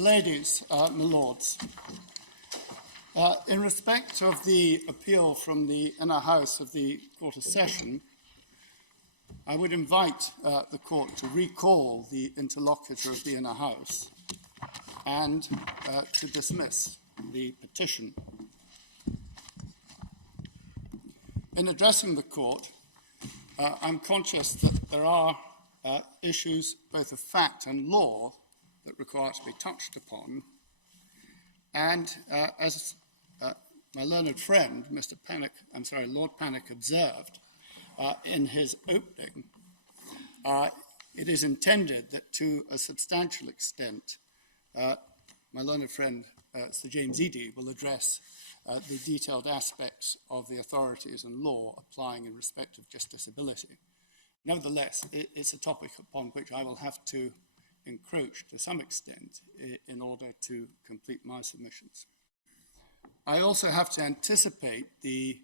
Ladies, my lords, in respect of the appeal from the inner house of the Court of Session, I would invite the court to recall the interlocutor of the inner house and to dismiss the petition. In addressing the court, I'm conscious that there are issues both of fact and law that require to be touched upon. And as my learned friend, Lord Panic observed in his opening, it is intended that to a substantial extent, my learned friend, Sir James Eadie, will address the detailed aspects of the authorities and law applying in respect of justiciability. Nevertheless, it's a topic upon which I will have to encroach to some extent in order to complete my submissions. I also have to anticipate the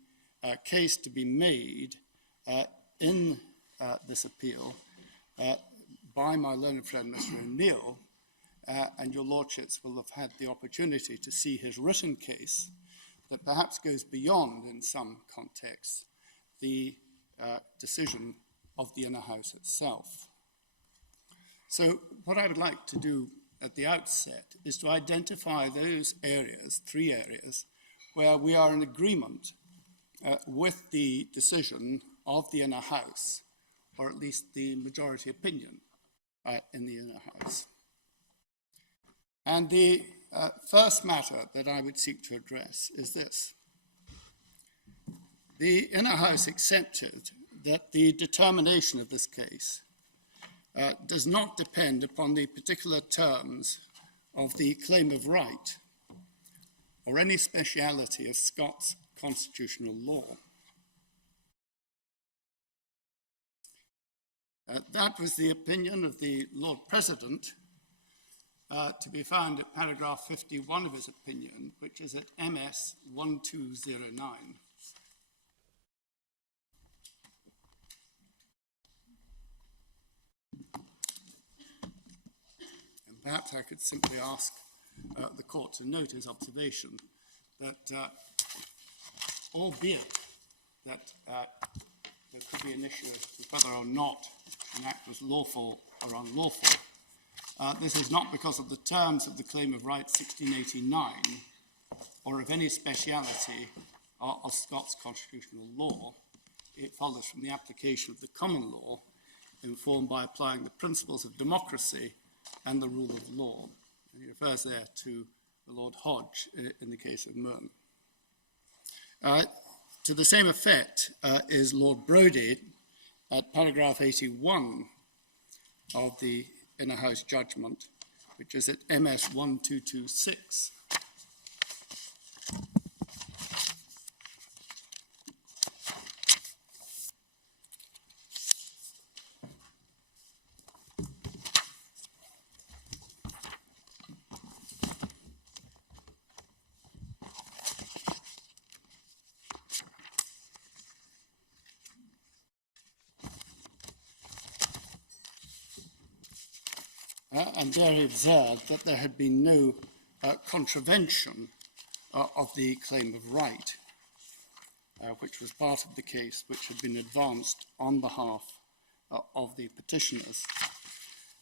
case to be made in this appeal by my learned friend, Mr. O'Neill, and your lordships will have had the opportunity to see his written case that perhaps goes beyond, in some contexts, the decision of the inner house itself. So what I would like to do at the outset is to identify those areas, 3 areas, where we are in agreement with the decision of the inner house, or at least the majority opinion in the inner house. And the first matter that I would seek to address is this. The inner house accepted that the determination of this case does not depend upon the particular terms of the claim of right or any speciality of Scots constitutional law. That was the opinion of the Lord President, to be found at paragraph 51 of his opinion, which is at MS 1209. And perhaps I could simply ask the court to note his observation that, albeit that there could be an issue as to whether or not an act was lawful or unlawful, this is not because of the terms of the claim of right 1689 or of any speciality of Scots constitutional law. It follows from the application of the common law informed by applying the principles of democracy and the rule of law. And he refers there to the Lord Hodge in the case of Murn. To the same effect is Lord Brodie at paragraph 81 of the inner house judgment, which is at MS 1226. And there he observed that there had been no contravention of the claim of right, which was part of the case which had been advanced on behalf of the petitioners.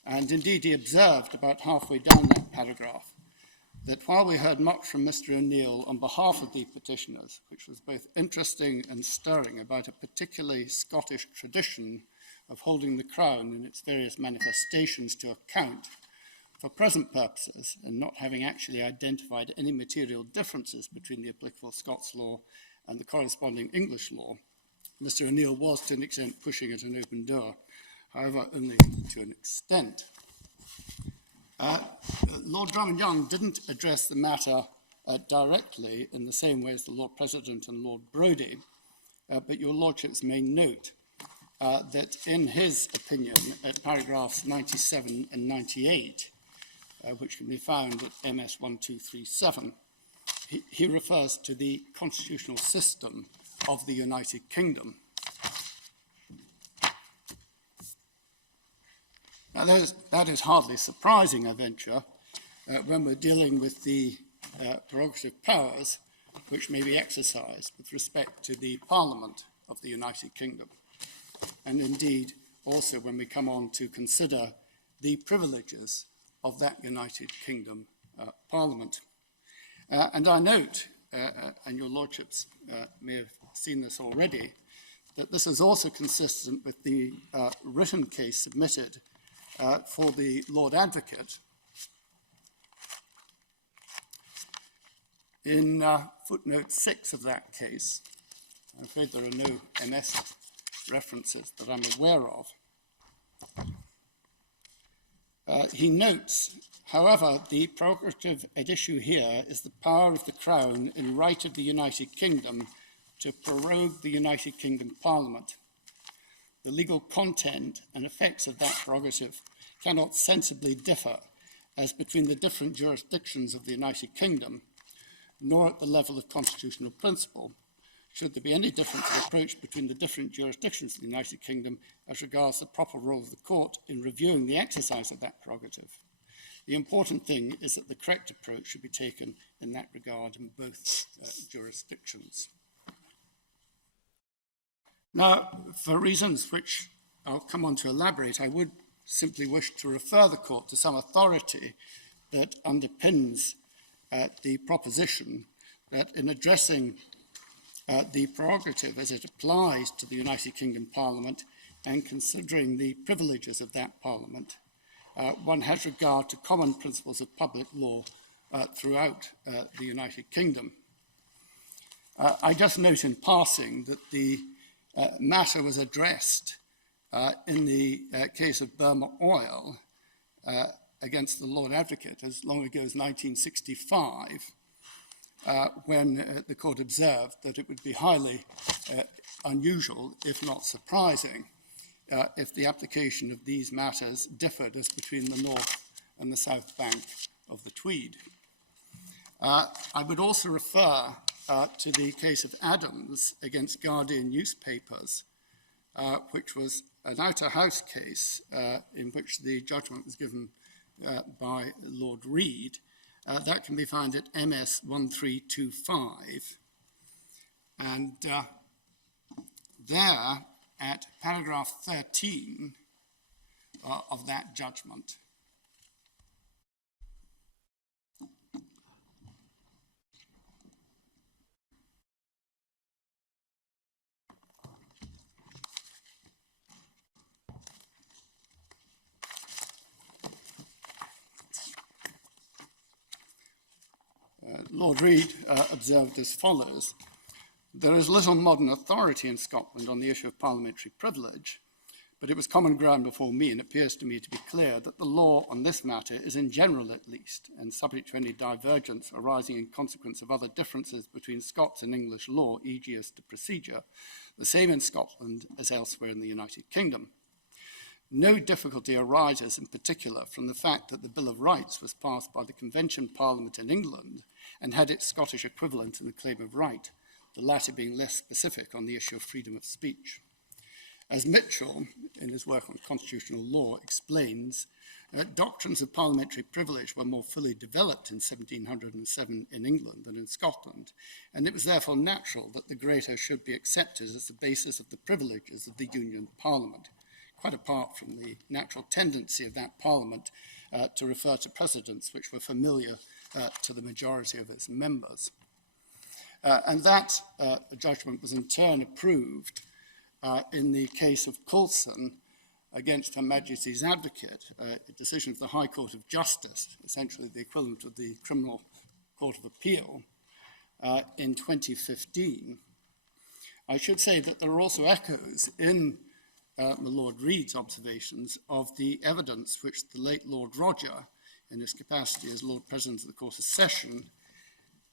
And indeed, he observed about halfway down that paragraph that while we heard much from Mr. O'Neill on behalf of the petitioners, which was both interesting and stirring about a particularly Scottish tradition of holding the Crown in its various manifestations to account for present purposes and not having actually identified any material differences between the applicable Scots law and the corresponding English law, Mr. O'Neill was to an extent pushing at an open door, however only to an extent. Lord Drummond-Young didn't address the matter directly in the same way as the Lord President and Lord Brodie, but your lordships may note that in his opinion at paragraphs 97 and 98, which can be found at MS 1237, he refers to the constitutional system of the United Kingdom. Now, that is hardly surprising, I venture, when we're dealing with the prerogative powers which may be exercised with respect to the Parliament of the United Kingdom, and indeed also when we come on to consider the privileges of that United Kingdom Parliament. And I note, and your lordships may have seen this already, that this is also consistent with the written case submitted for the Lord Advocate in footnote 6 of that case. I'm afraid there are no MS references that I'm aware of. He notes, however, the prerogative at issue here is the power of the Crown in right of the United Kingdom to prorogue the United Kingdom Parliament. The legal content and effects of that prerogative cannot sensibly differ as between the different jurisdictions of the United Kingdom, nor at the level of constitutional principle, should there be any difference of approach between the different jurisdictions of the United Kingdom as regards the proper role of the court in reviewing the exercise of that prerogative. The important thing is that the correct approach should be taken in that regard in both jurisdictions. Now, for reasons which I'll come on to elaborate, I would simply wish to refer the court to some authority that underpins the proposition that in addressing the prerogative as it applies to the United Kingdom Parliament and considering the privileges of that Parliament, one has regard to common principles of public law throughout the United Kingdom. I just note in passing that the matter was addressed in the case of Burma Oil against the Lord Advocate as long ago as 1965, when the court observed that it would be highly unusual, if not surprising, if the application of these matters differed as between the north and the south bank of the Tweed. I would also refer to the case of Adams against Guardian newspapers, which was an outer house case in which the judgment was given by Lord Reed. That can be found at MS 1325. And there, at paragraph 13 of that judgment, Lord Reed observed as follows: there is little modern authority in Scotland on the issue of parliamentary privilege, but it was common ground before me, and it appears to me to be clear that the law on this matter is in general at least, and subject to any divergence arising in consequence of other differences between Scots and English law, e.g. as to procedure, the same in Scotland as elsewhere in the United Kingdom. No difficulty arises in particular from the fact that the Bill of Rights was passed by the Convention Parliament in England and had its Scottish equivalent in the Claim of Right, the latter being less specific on the issue of freedom of speech. As Mitchell, in his work on constitutional law, explains, doctrines of parliamentary privilege were more fully developed in 1707 in England than in Scotland, and it was therefore natural that the greater should be accepted as the basis of the privileges of the Union Parliament, quite apart from the natural tendency of that Parliament to refer to precedents which were familiar to the majority of its members. And that judgment was in turn approved in the case of Coulson against Her Majesty's Advocate, a decision of the High Court of Justice, essentially the equivalent of the Criminal Court of Appeal, in 2015. I should say that there are also echoes in my Lord Reed's observations of the evidence which the late Lord Roger, in his capacity as Lord President of the Court of Session,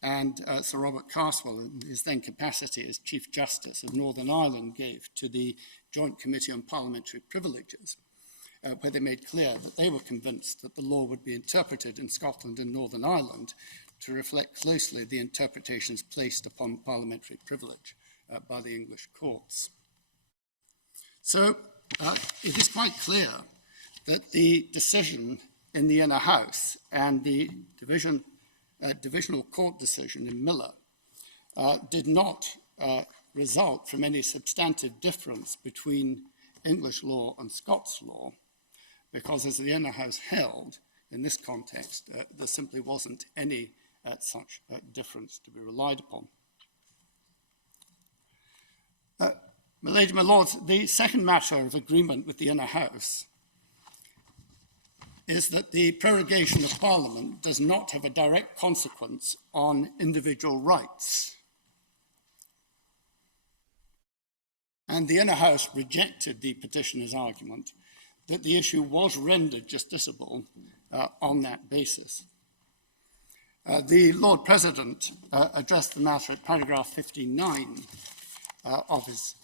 and Sir Robert Carswell, in his then capacity as Chief Justice of Northern Ireland, gave to the Joint Committee on Parliamentary Privileges, where they made clear that they were convinced that the law would be interpreted in Scotland and Northern Ireland to reflect closely the interpretations placed upon parliamentary privilege by the English courts. So it is quite clear that the decision in the Inner House and the divisional court decision in Miller did not result from any substantive difference between English law and Scots law, because as the Inner House held, in this context, there simply wasn't any such difference to be relied upon. My lady, my lords, the second matter of agreement with the Inner House is that the prorogation of Parliament does not have a direct consequence on individual rights. And the Inner House rejected the petitioner's argument that the issue was rendered justiciable on that basis. The Lord President addressed the matter at paragraph 59 of his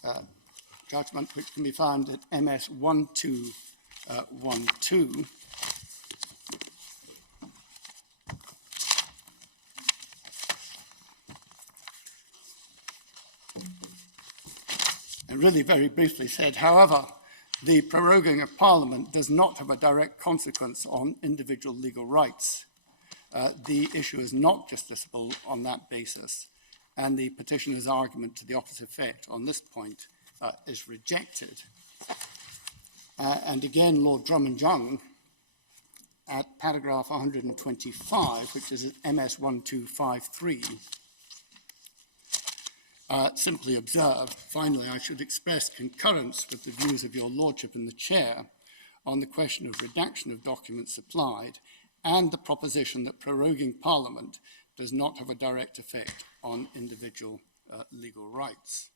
judgment, which can be found at MS 1212. And really very briefly said, however, the proroguing of Parliament does not have a direct consequence on individual legal rights. The issue is not justiciable on that basis, and the petitioner's argument to the opposite effect on this point is rejected. And again, Lord Drummond-Young, at paragraph 125, which is at MS 1253, simply observed, finally, I should express concurrence with the views of your lordship and the chair on the question of redaction of documents supplied and the proposition that proroguing Parliament does not have a direct effect on individual legal rights.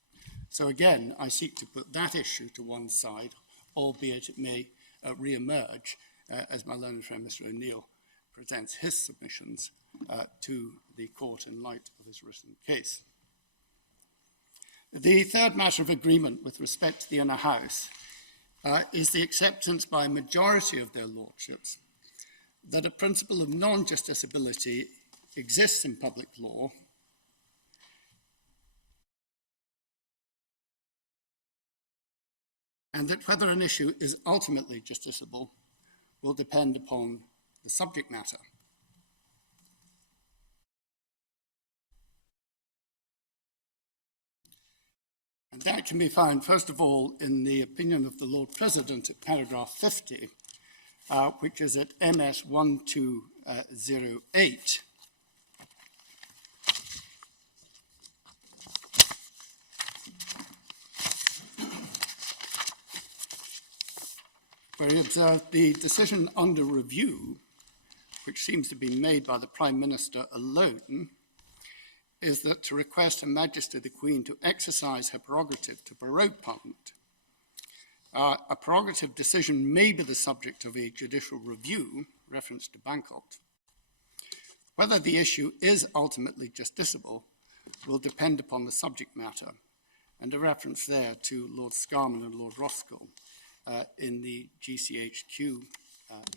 So again, I seek to put that issue to one side, albeit it may re-emerge as my learned friend Mr. O'Neill presents his submissions to the court in light of his written case. The third matter of agreement with respect to the Inner House is the acceptance by a majority of their lordships that a principle of non-justiciability exists in public law and that whether an issue is ultimately justiciable will depend upon the subject matter. And that can be found, first of all, in the opinion of the Lord President at paragraph 50, which is at MS 1208. Where he observed the decision under review, which seems to be made by the Prime Minister alone, is that to request Her Majesty the Queen to exercise her prerogative to prorogue Parliament. A prerogative decision may be the subject of a judicial review, reference to Bancroft. Whether the issue is ultimately justiciable will depend upon the subject matter, and a reference there to Lord Scarman and Lord Roskell in the GCHQ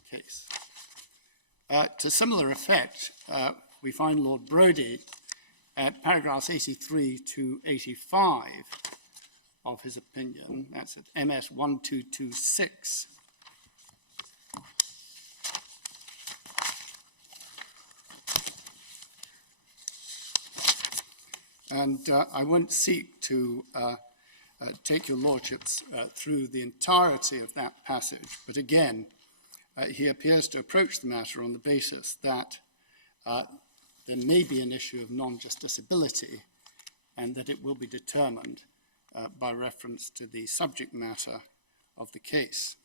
case. To similar effect, we find Lord Brodie at paragraphs 83 to 85 of his opinion, that's at MS 1226. And I won't seek to take your lordships through the entirety of that passage, but again, he appears to approach the matter on the basis that there may be an issue of non-justiciability and that it will be determined by reference to the subject matter of the case.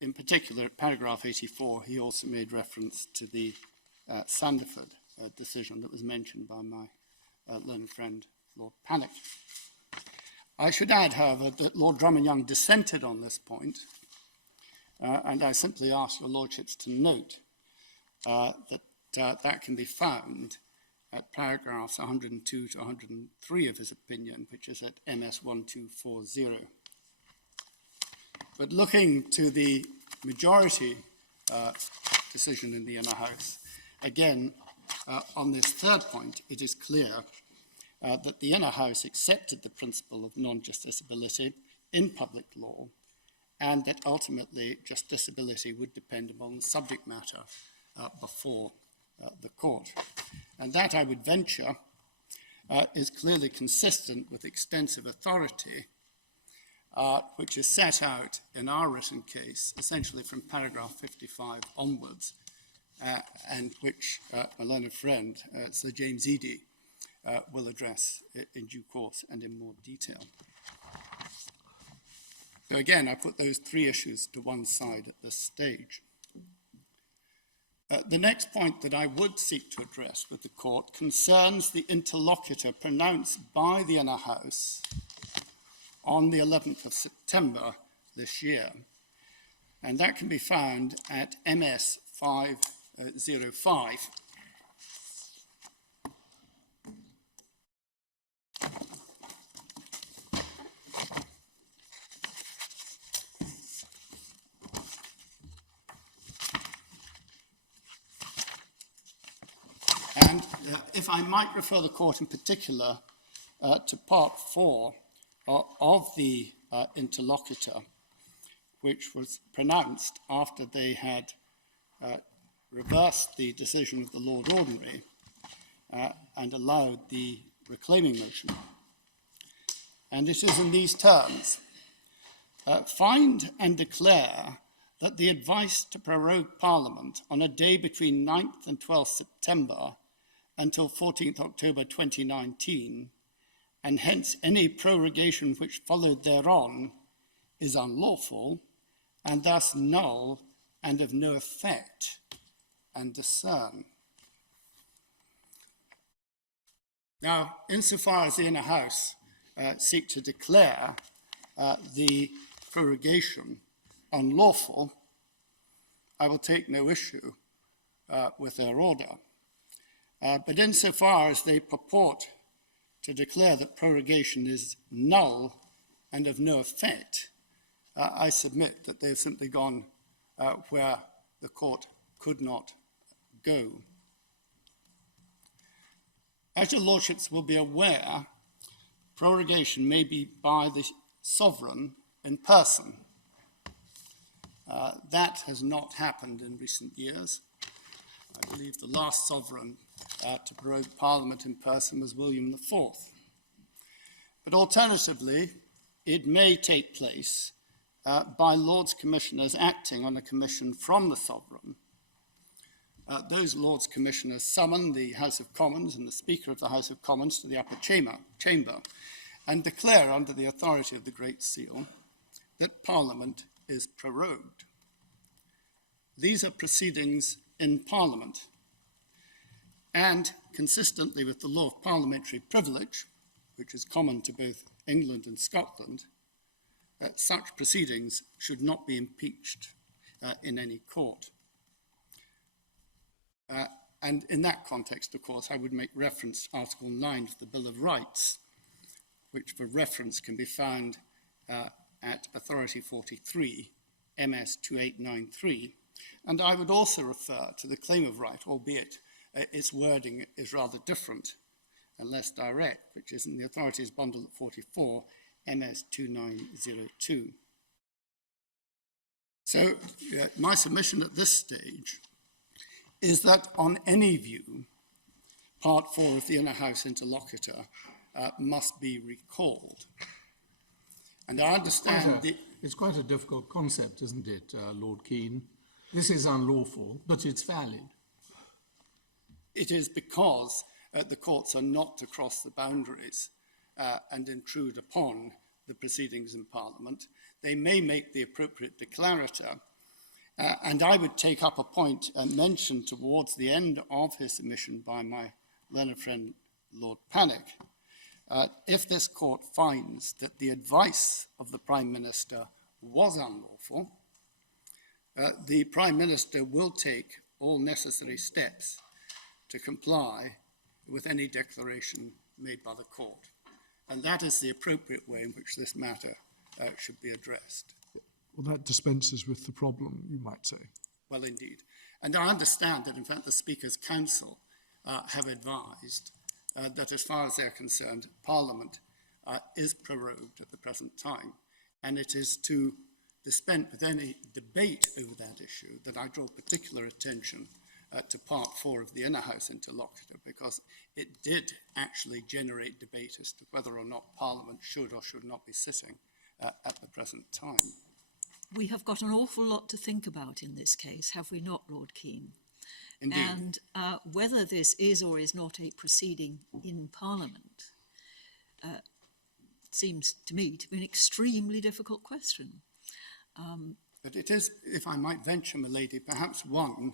In particular, at paragraph 84, he also made reference to the Sandiford decision that was mentioned by my learned friend, Lord Pannick. I should add, however, that Lord Drummond-Young dissented on this point, and I simply ask your lordships to note that that can be found at paragraphs 102 to 103 of his opinion, which is at MS 1240. But looking to the majority decision in the Inner House, again, on this third point, it is clear that the Inner House accepted the principle of non-justiciability in public law, and that ultimately justiciability would depend upon the subject matter before the court. And that, I would venture, is clearly consistent with extensive authority, which is set out in our written case, essentially from paragraph 55 onwards, and which my learned friend, Sir James Eadie, will address in due course and in more detail. So again, I put those three issues to one side at this stage. The next point that I would seek to address with the court concerns the interlocutor pronounced by the Inner House on the 11th of September this year. And that can be found at MS 505. And if I might refer the court in particular to part 4 of the interlocutor, which was pronounced after they had reversed the decision of the Lord Ordinary and allowed the reclaiming motion. And it is in these terms: find and declare that the advice to prorogue Parliament on a day between 9th and 12th September until 14th October 2019, and hence any prorogation which followed thereon, is unlawful and thus null and of no effect, and discern. Now, insofar as the Inner House seek to declare the prorogation unlawful, I will take no issue with their order. But insofar as they purport to declare that prorogation is null and of no effect, I submit that they've simply gone where the court could not go. As your lordships will be aware, prorogation may be by the sovereign in person. That has not happened in recent years. I believe the last sovereign to prorogue Parliament in person was William IV. But alternatively, it may take place by Lords Commissioners acting on a commission from the sovereign. Those Lords Commissioners summon the House of Commons and the Speaker of the House of Commons to the upper chamber and declare under the authority of the Great Seal that Parliament is prorogued. These are proceedings in Parliament, and consistently with the law of parliamentary privilege, which is common to both England and Scotland, such proceedings should not be impeached in any court. And in that context, of course, I would make reference to Article 9 of the Bill of Rights, which for reference can be found at Authority 43, MS 2893. And I would also refer to the claim of right, albeit its wording is rather different and less direct, which is in the Authorities Bundle at 44, MS 2902. So my submission at this stage is that on any view, Part 4 of the Inner House interlocutor must be recalled. And I understand it's quite a difficult concept, isn't it, Lord Keane? This is unlawful, but it's valid. It is because the courts are not to cross the boundaries and intrude upon the proceedings in Parliament. They may make the appropriate declarator, and I would take up a point mentioned towards the end of his submission by my learned friend, Lord Pannick. If this court finds that the advice of the Prime Minister was unlawful, the Prime Minister will take all necessary steps to comply with any declaration made by the court. And that is the appropriate way in which this matter should be addressed. Well, that dispenses with the problem, you might say. Well, indeed. And I understand that, in fact, the Speaker's Council have advised that as far as they're concerned, Parliament is prorogued at the present time, and it is to dispense with any debate over that issue that I draw particular attention to Part 4 of the Inner House Interlocutor, because it did actually generate debate as to whether or not Parliament should or should not be sitting at the present time. We have got an awful lot to think about in this case, have we not, Lord Keane? Indeed. And whether this is or is not a proceeding in Parliament seems to me to be an extremely difficult question. But it is, if I might venture, my lady, perhaps one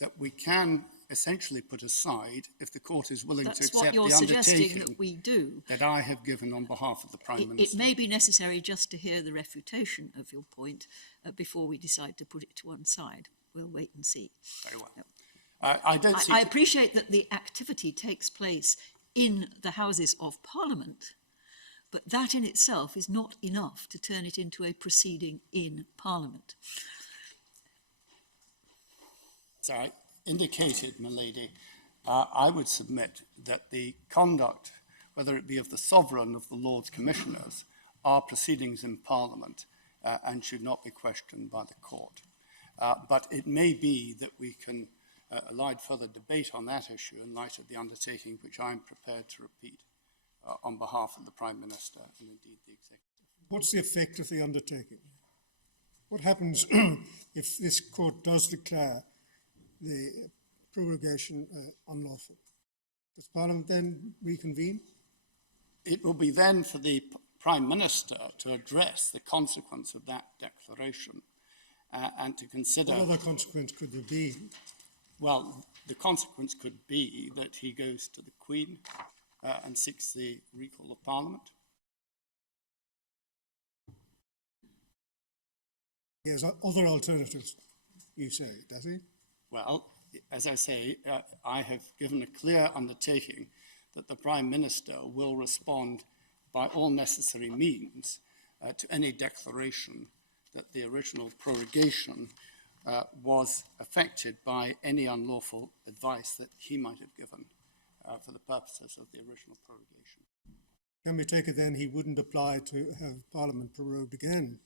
that we can essentially put aside if the court is willing to That's accept what you're the suggesting undertaking that we do. that I have given on behalf of the Prime It Minister. may be necessary just to hear the refutation of your point before we decide to put it to one side. We'll wait and see. Very well. I don't see... I appreciate that the activity takes place in the Houses of Parliament, but that in itself is not enough to turn it into a proceeding in Parliament. So I indicated, my lady, I would submit that the conduct, whether it be of the Sovereign of the Lords Commissioners, are proceedings in Parliament and should not be questioned by the court. But it may be that we can allow further debate on that issue in light of the undertaking which I am prepared to repeat on behalf of the Prime Minister and indeed the Executive. What's the effect of the undertaking? What happens if this court does declare the prorogation unlawful? Does Parliament then reconvene? It will be then for the Prime Minister to address the consequence of that declaration and to consider... What other consequence could there be? Well, the consequence could be that he goes to the Queen and seeks the recall of Parliament. He has other alternatives, you say, does he? Well, as I say, I have given a clear undertaking that the Prime Minister will respond by all necessary means to any declaration that the original prorogation was affected by any unlawful advice that he might have given for the purposes of the original prorogation. Can we take it then he wouldn't apply to have Parliament prorogued again?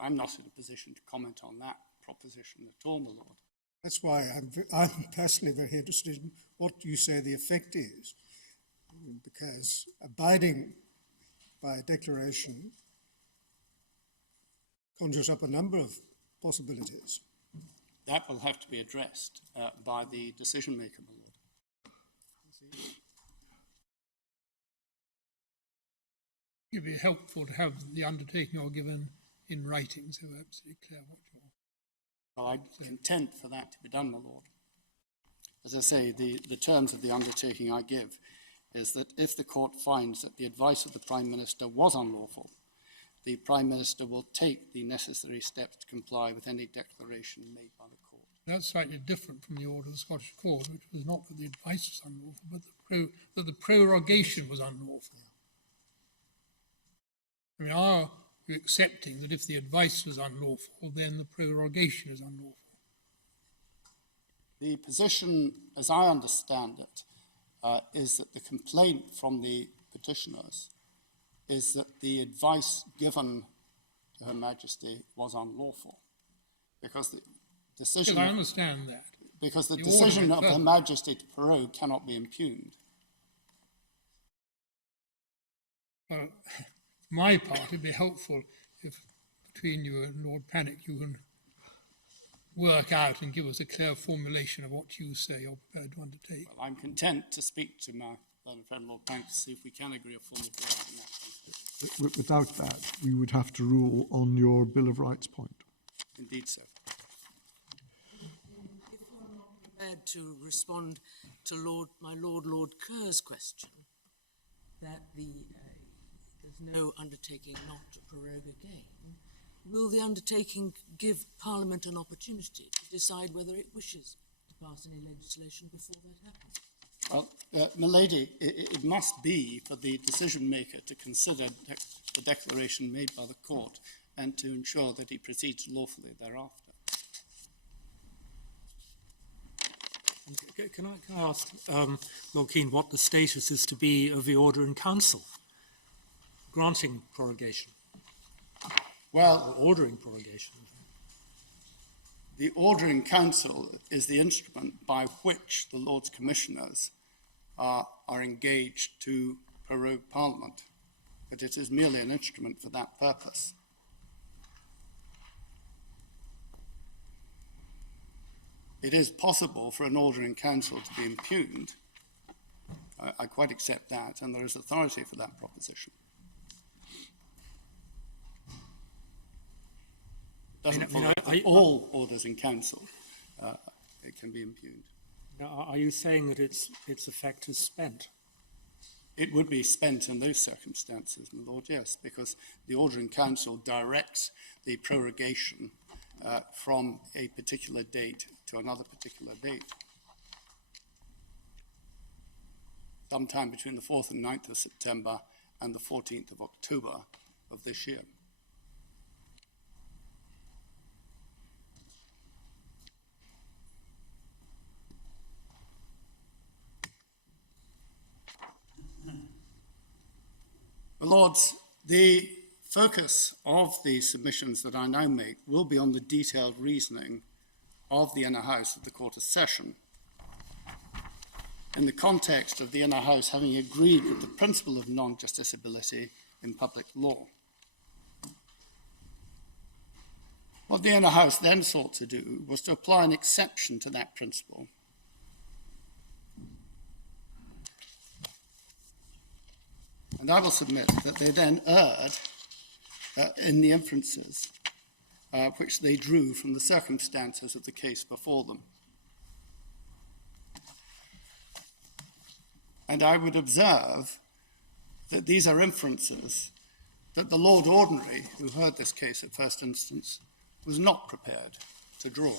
I'm not in a position to comment on that proposition at all, my Lord. That's why I'm personally very interested in what you say the effect is, because abiding by a declaration conjures up a number of possibilities. That will have to be addressed by the decision maker, my Lord. It would be helpful to have the undertaking all given in writing, so we're absolutely clear what you're... Well, I'm content for that to be done, my Lord. As I say, the terms of the undertaking I give is that if the court finds that the advice of the Prime Minister was unlawful, the Prime Minister will take the necessary steps to comply with any declaration made by the court. That's slightly different from the order of the Scottish Court, which was not that the advice was unlawful, but that the prorogation was unlawful. I mean, are you accepting that if the advice was unlawful, then the prorogation is unlawful? The position, as I understand it, is that the complaint from the petitioners is that the advice given to Her Majesty was unlawful, because the decision... Yes, I understand that. Because the The decision order of Her Majesty to prorogue cannot be impugned. Well, for my part, it'd be helpful if between you and Lord Panic you can work out and give us a clear formulation of what you say you're prepared to undertake. Well, I'm content to speak to my learned friend Lord Bank to see if we can agree a formal draft in that. Without that, we would have to rule on your Bill of Rights point. Indeed, sir. If I'm not prepared to respond to Lord Kerr's question, that there's no undertaking not to prorogue again, will the undertaking give Parliament an opportunity to decide whether it wishes to pass any legislation before that happens? Well, my lady, it must be for the decision maker to consider the declaration made by the court and to ensure that he proceeds lawfully thereafter. Can I ask Lord Keane what the status is to be of the order in council granting prorogation, Well, or ordering prorogation? the order in council is the instrument by which the Lords Commissioners are engaged to prorogue Parliament, but it is merely an instrument for that purpose. It is possible for an order in council to be impugned. I quite accept that, and there is authority for that proposition. Doesn't follow that all orders in council it can be impugned. Now, are you saying that its effect is spent? It would be spent in those circumstances, my lord, yes, because the order in council directs the prorogation from a particular date to another particular date. Sometime between the 4th and 9th of September and the 14th of October of this year. Lords, the focus of the submissions that I now make will be on the detailed reasoning of the Inner House of the Court of Session in the context of the Inner House having agreed with the principle of non-justiciability in public law. What the Inner House then sought to do was to apply an exception to that principle. And I will submit that they then erred in the inferences which they drew from the circumstances of the case before them. And I would observe that these are inferences that the Lord Ordinary, who heard this case at first instance, was not prepared to draw.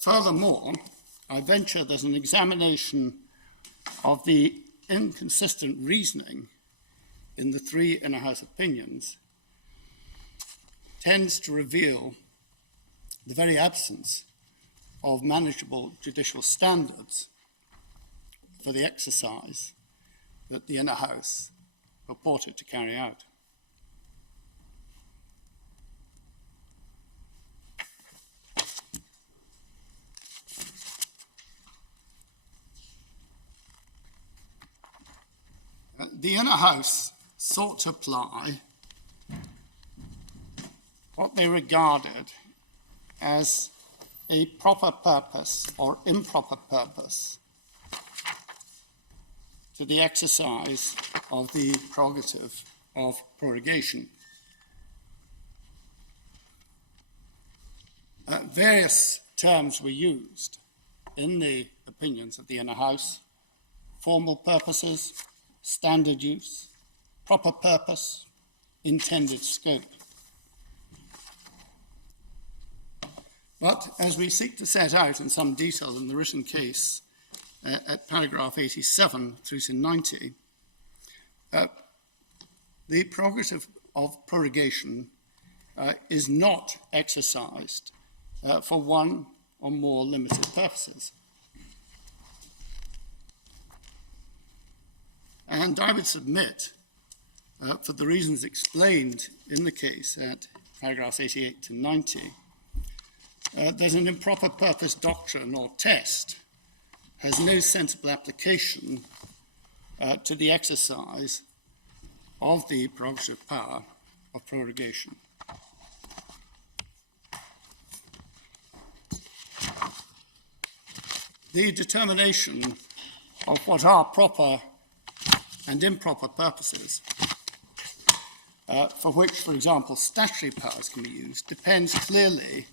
Furthermore, I venture that an examination of the inconsistent reasoning in the three Inner House opinions tends to reveal the very absence of manageable judicial standards for the exercise that the Inner House purported to carry out. The Inner House sought to apply what they regarded as a proper purpose or improper purpose to the exercise of the prerogative of prorogation. Various terms were used in the opinions of the Inner House: formal purposes, standard use, proper purpose, intended scope. But as we seek to set out in some detail in the written case at paragraph 87 through to 90, the prerogative of prorogation is not exercised for one or more limited purposes. And I would submit, for the reasons explained in the case at paragraphs 88 to 90, that an improper purpose doctrine or test has no sensible application to the exercise of the prerogative power of prorogation. The determination of what are proper and improper purposes, for which, for example, statutory powers can be used, depends clearly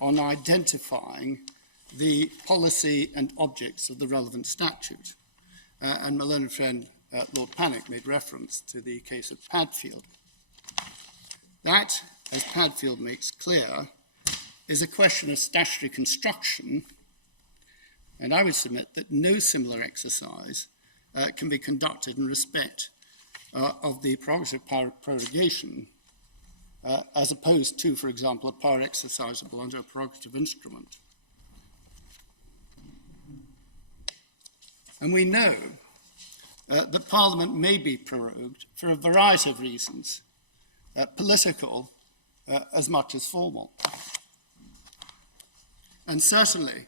on identifying the policy and objects of the relevant statute. And my learned friend, Lord Panic, made reference to the case of Padfield. That, as Padfield makes clear, is a question of statutory construction, and I would submit that no similar exercise can be conducted in respect of the prerogative power of prorogation, as opposed to, for example, a power exercisable under a prerogative instrument. And we know that Parliament may be prorogued for a variety of reasons, political as much as formal. And certainly,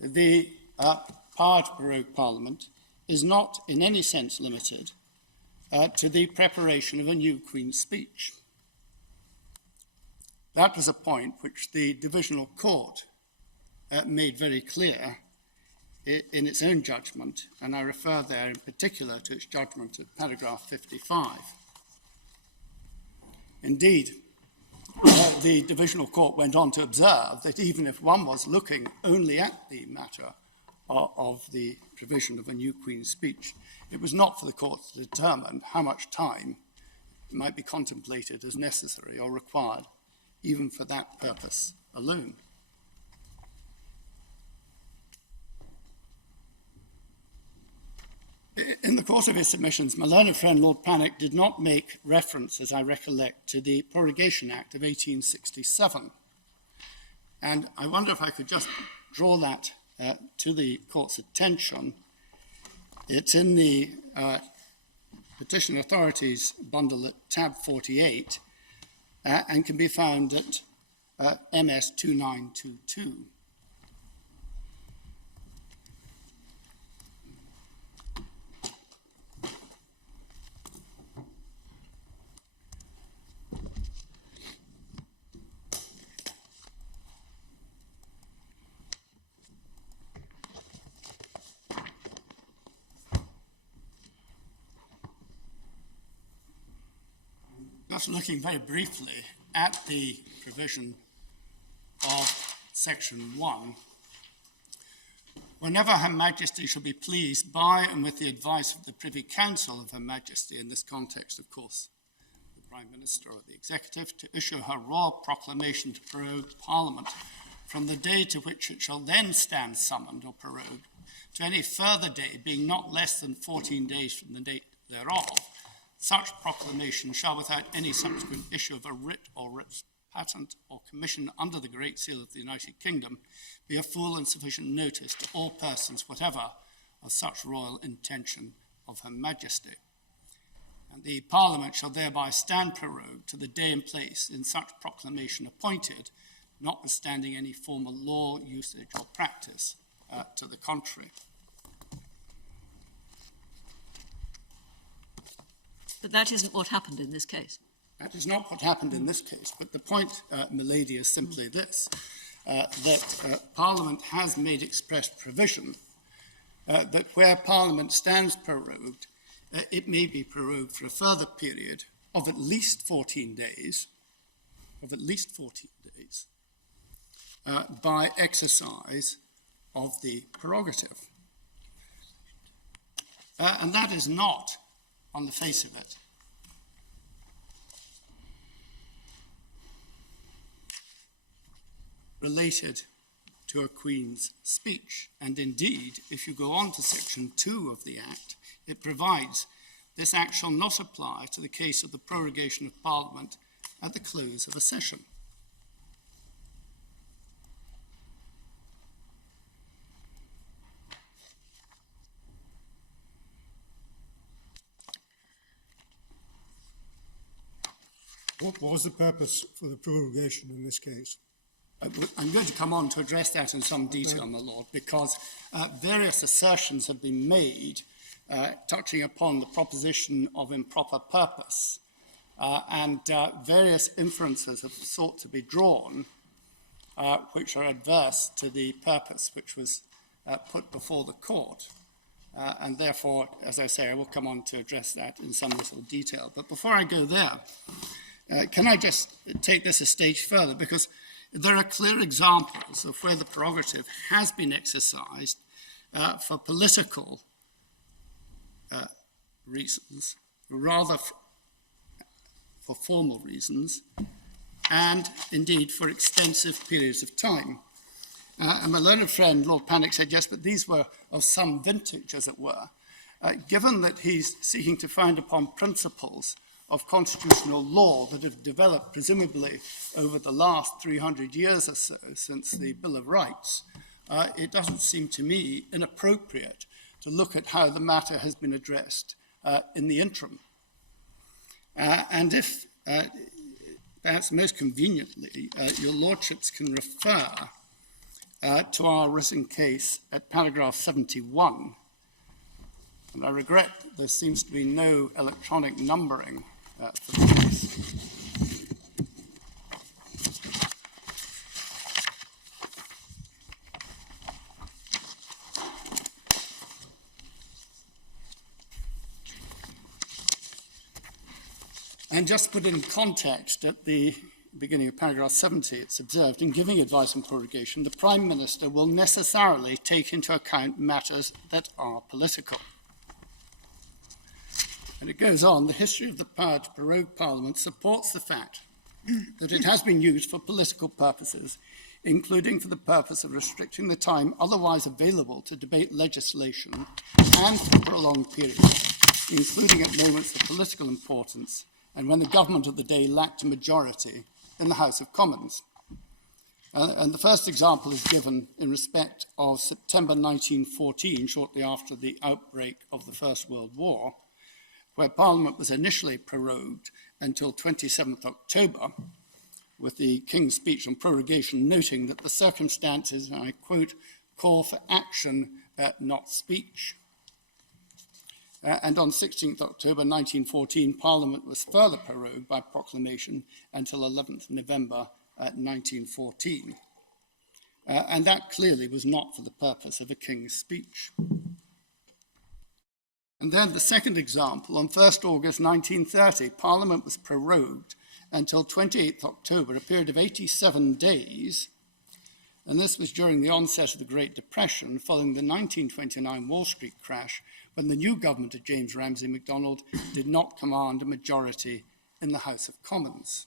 the power to prorogue Parliament is not in any sense limited to the preparation of a new Queen's speech. That was a point which the Divisional Court made very clear in its own judgment, and I refer there in particular to its judgment at paragraph 55. Indeed, the Divisional Court went on to observe that even if one was looking only at the matter of the provision of a new Queen's speech, it was not for the court to determine how much time might be contemplated as necessary or required, even for that purpose alone. In the course of his submissions, my learned friend Lord Panic did not make reference, as I recollect, to the Prorogation Act of 1867. And I wonder if I could just draw that to the court's attention. It's in the Petition Authorities bundle at tab 48 and can be found at MS 2922. Just looking very briefly at the provision of section 1, whenever Her Majesty shall be pleased by and with the advice of the Privy Council of Her Majesty, in this context, of course, the Prime Minister or the Executive, to issue her royal proclamation to prorogue Parliament from the day to which it shall then stand summoned or prorogued, to any further day being not less than 14 days from the date thereof, such proclamation shall, without any subsequent issue of a writ or writ's patent or commission under the Great Seal of the United Kingdom, be a full and sufficient notice to all persons whatever of such royal intention of Her Majesty. And the Parliament shall thereby stand prorogued to the day and place in such proclamation appointed, notwithstanding any formal law, usage, or practice to the contrary. But that isn't what happened in this case. That is not what happened in this case, but the point, milady, is simply this, that Parliament has made express provision that where Parliament stands prorogued, it may be prorogued for a further period of at least 14 days, by exercise of the prerogative. And that is not, on the face of it, related to a Queen's speech. And indeed, if you go on to section 2 of the Act, it provides this Act shall not apply to the case of the prorogation of Parliament at the close of a session. What was the purpose for the prorogation in this case? I'm going to come on to address that in some detail, my Lord, because various assertions have been made touching upon the proposition of improper purpose, and various inferences have sought to be drawn which are adverse to the purpose which was put before the court. And therefore, as I say, I will come on to address that in some little detail. But before I go there, can I just take this a stage further? Because there are clear examples of where the prerogative has been exercised for political reasons, rather for formal reasons, and indeed for extensive periods of time. And my learned friend, Lord Panic, said, yes, but these were of some vintage, as it were. given that he's seeking to found upon principles of constitutional law that have developed presumably over the last 300 years or so since the Bill of Rights, it doesn't seem to me inappropriate to look at how the matter has been addressed in the interim. And if, perhaps most conveniently, your lordships can refer to our recent case at paragraph 71. And I regret that there seems to be no electronic numbering for the case. And just put in context, at the beginning of paragraph 70, it's observed, in giving advice on prorogation, the Prime Minister will necessarily take into account matters that are political. And it goes on, the history of the power to prorogue Parliament supports the fact that it has been used for political purposes, including for the purpose of restricting the time otherwise available to debate legislation and for prolonged periods, including at moments of political importance and when the government of the day lacked a majority in the House of Commons. And the first example is given in respect of September 1914, shortly after the outbreak of the First World War, where Parliament was initially prorogued until 27th October, with the King's speech on prorogation noting that the circumstances, and I quote, call for action, not speech. And on 16th October 1914, Parliament was further prorogued by proclamation until 11th November 1914. And that clearly was not for the purpose of a King's speech. And then the second example, on 1st August 1930, Parliament was prorogued until 28th October, a period of 87 days. And this was during the onset of the Great Depression, following the 1929 Wall Street crash, when the new government of James Ramsay MacDonald did not command a majority in the House of Commons.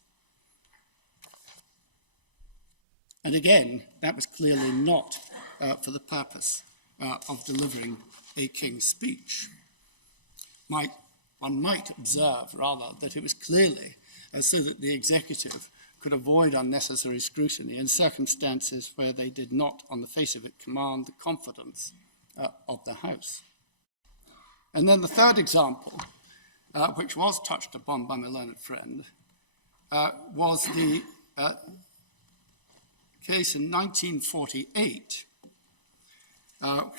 And again, that was clearly not for the purpose of delivering a King's speech. One might observe, rather, that it was clearly so that the executive could avoid unnecessary scrutiny in circumstances where they did not, on the face of it, command the confidence of the House. And then the third example, which was touched upon by my learned friend, was the case in 1948,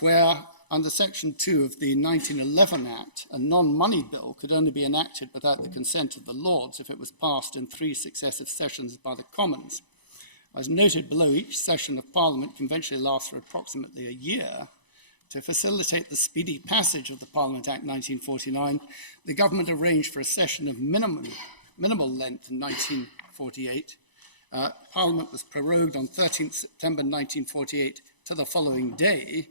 where under Section 2 of the 1911 Act, a non-money bill could only be enacted without the consent of the Lords if it was passed in 3 successive sessions by the Commons. As noted below, each session of Parliament conventionally lasts for approximately a year. To facilitate the speedy passage of the Parliament Act 1949, the government arranged for a session of minimal length in 1948. Parliament was prorogued on 13th September 1948 to the following day.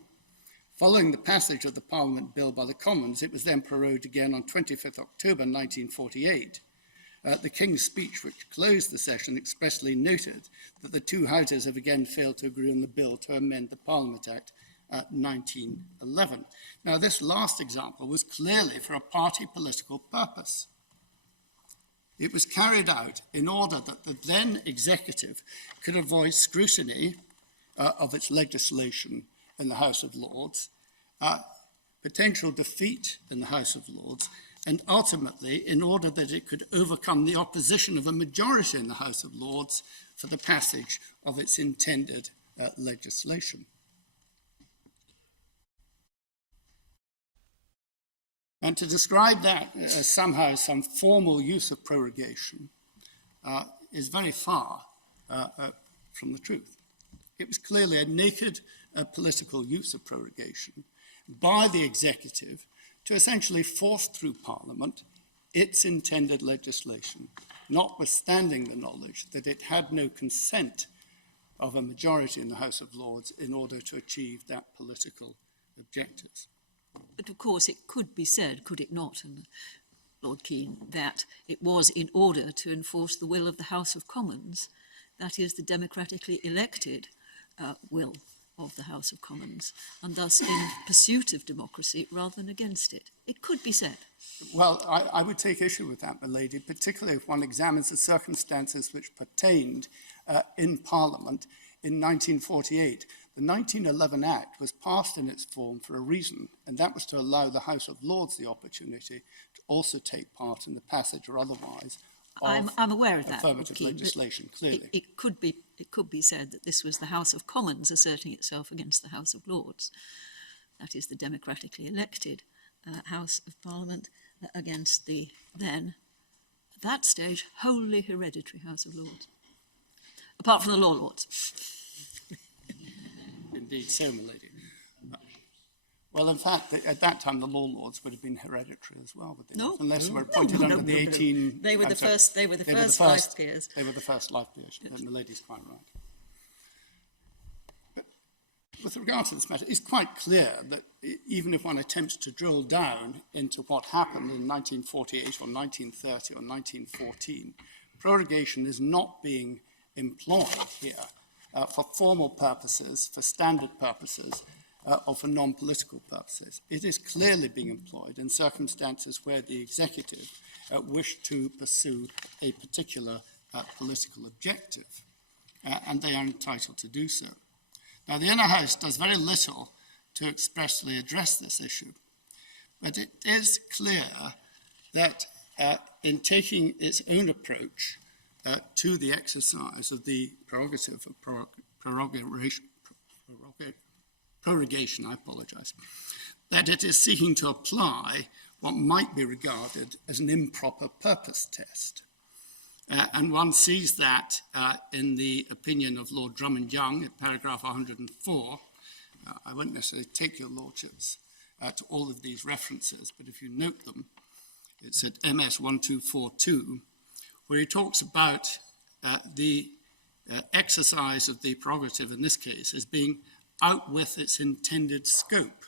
Following the passage of the Parliament Bill by the Commons, it was then prorogued again on 25th October 1948. The King's speech, which closed the session, expressly noted that the two houses have again failed to agree on the bill to amend the Parliament Act 1911. Now, this last example was clearly for a party political purpose. It was carried out in order that the then executive could avoid scrutiny of its legislation in the House of Lords, potential defeat in the House of Lords, and ultimately in order that it could overcome the opposition of a majority in the House of Lords for the passage of its intended legislation. And to describe that as somehow some formal use of prorogation is very far from the truth. It was clearly a naked political use of prorogation by the executive to essentially force through Parliament its intended legislation, notwithstanding the knowledge that it had no consent of a majority in the House of Lords in order to achieve that political objectives. But of course it could be said, could it not, and Lord Keane, that it was in order to enforce the will of the House of Commons, that is the democratically elected will of the House of Commons, and thus in pursuit of democracy rather than against it. It could be said. Well, I would take issue with that, my lady, particularly if one examines the circumstances which pertained in Parliament in 1948. The 1911 Act was passed in its form for a reason, and that was to allow the House of Lords the opportunity to also take part in the passage or otherwise of I'm aware of that, affirmative Keane, but legislation, clearly. It could be said that this was the House of Commons asserting itself against the House of Lords. That is the democratically elected House of Parliament against the then, at that stage, wholly hereditary House of Lords. Apart from the Law Lords. Indeed so, my lady. Well, in fact, at that time, the Law Lords would have been hereditary as well, would they not? Unless they were appointed under the 18... They were the first life peers. They were the first life peers, and the lady's quite right. But with regard to this matter, it's quite clear that even if one attempts to drill down into what happened in 1948 or 1930 or 1914, prorogation is not being employed here for formal purposes, for standard purposes, or for non-political purposes. It is clearly being employed in circumstances where the executive wish to pursue a particular political objective, and they are entitled to do so. Now, the Inner House does very little to expressly address this issue, but it is clear that in taking its own approach to the exercise of the prerogative of prorogation, I apologize, that it is seeking to apply what might be regarded as an improper purpose test. And one sees that in the opinion of Lord Drummond Young at paragraph 104. I won't necessarily take your lordships to all of these references, but if you note them, it's at MS 1242, where he talks about the exercise of the prerogative in this case as being out with its intended scope,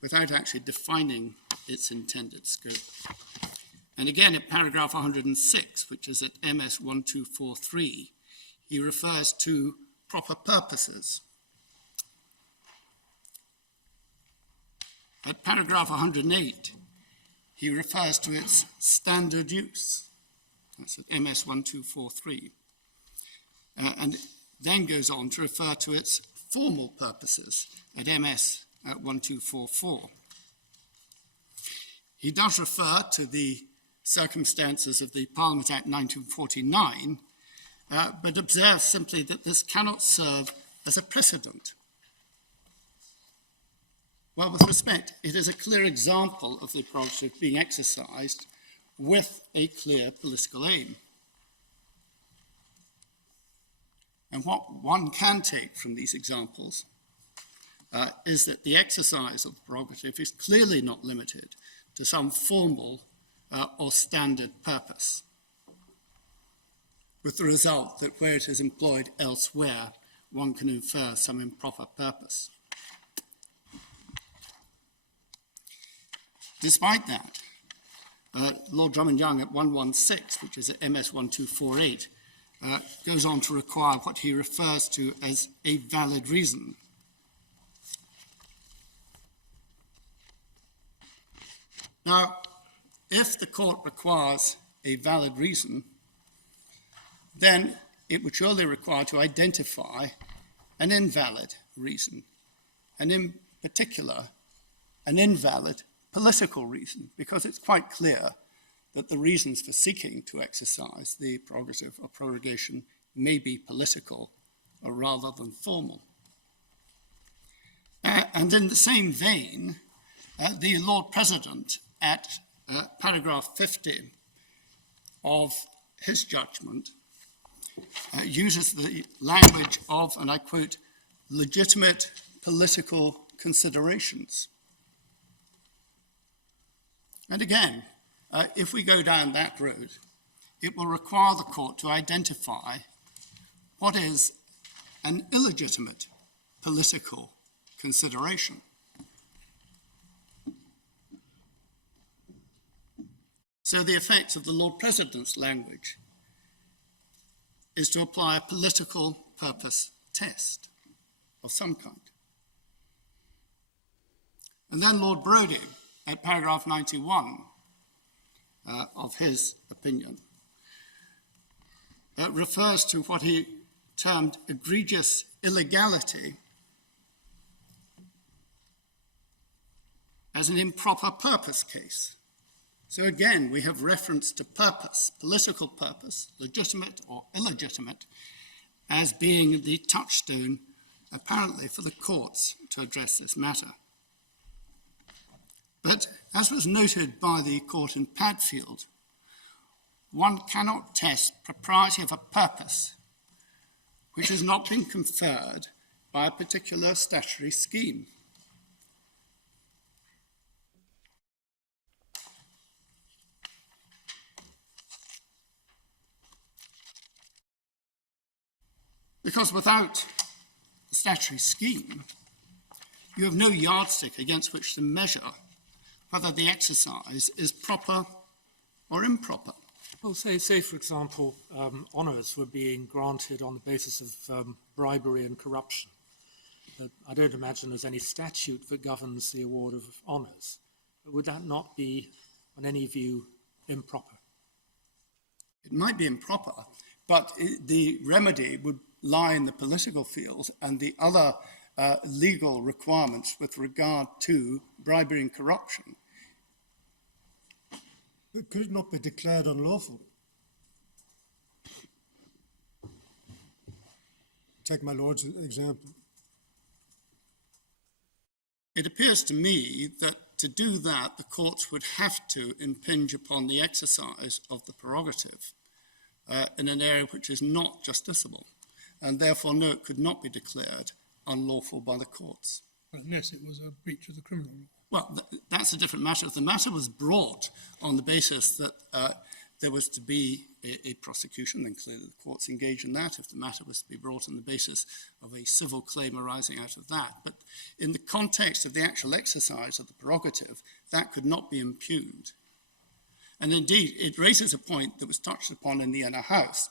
without actually defining its intended scope. And again, at paragraph 106, which is at MS 1243, he refers to proper purposes. At paragraph 108, he refers to its standard use. That's at MS 1243. And then goes on to refer to its formal purposes at MS 1244. He does refer to the circumstances of the Parliament Act 1949, but observes simply that this cannot serve as a precedent. Well, with respect, it is a clear example of the prerogative being exercised with a clear political aim. And what one can take from these examples is that the exercise of the prerogative is clearly not limited to some formal or standard purpose, with the result that where it is employed elsewhere, one can infer some improper purpose. Despite that, Lord Drummond Young at 116, which is at MS 1248, goes on to require what he refers to as a valid reason. Now, if the court requires a valid reason, then it would surely require to identify an invalid reason, and in particular, an invalid political reason, because it's quite clear that the reasons for seeking to exercise the prerogative of prorogation may be political rather than formal. And in the same vein, the Lord President at paragraph 50 of his judgment uses the language of, and I quote, legitimate political considerations. And again, if we go down that road, it will require the court to identify what is an illegitimate political consideration. So the effect of the Lord President's language is to apply a political purpose test of some kind. And then Lord Brodie, at paragraph 91 of his opinion, refers to what he termed egregious illegality as an improper purpose case. So again, we have reference to purpose, political purpose, legitimate or illegitimate, as being the touchstone, apparently, for the courts to address this matter. But as was noted by the court in Padfield, one cannot test propriety of a purpose which has not been conferred by a particular statutory scheme. Because without a statutory scheme, you have no yardstick against which to measure whether the exercise is proper or improper. Well, say for example, honours were being granted on the basis of bribery and corruption. I don't imagine there's any statute that governs the award of honours. Would that not be, on any view, improper? It might be improper, but the remedy would lie in the political field, and the other legal requirements with regard to bribery and corruption. But could it not be declared unlawful? Take my Lord's example. It appears to me that to do that, the courts would have to impinge upon the exercise of the prerogative in an area which is not justiciable, and therefore, no, it could not be declared unlawful by the courts. Unless it was a breach of the criminal law. Well, that's a different matter. If the matter was brought on the basis that there was to be a prosecution, then clearly the courts engage in that. If the matter was to be brought on the basis of a civil claim arising out of that. But in the context of the actual exercise of the prerogative, that could not be impugned. And indeed, it raises a point that was touched upon in the Inner House,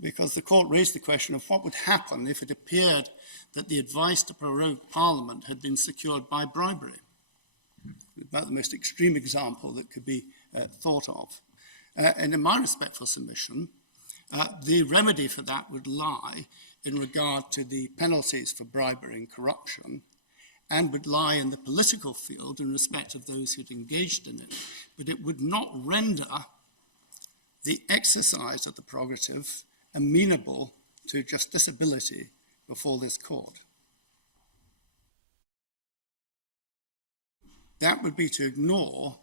because the court raised the question of what would happen if it appeared that the advice to prorogue Parliament had been secured by bribery. About the most extreme example that could be thought of. And in my respectful submission, the remedy for that would lie in regard to the penalties for bribery and corruption, and would lie in the political field in respect of those who'd engaged in it. But it would not render the exercise of the prerogative amenable to justiciability before this court. That would be to ignore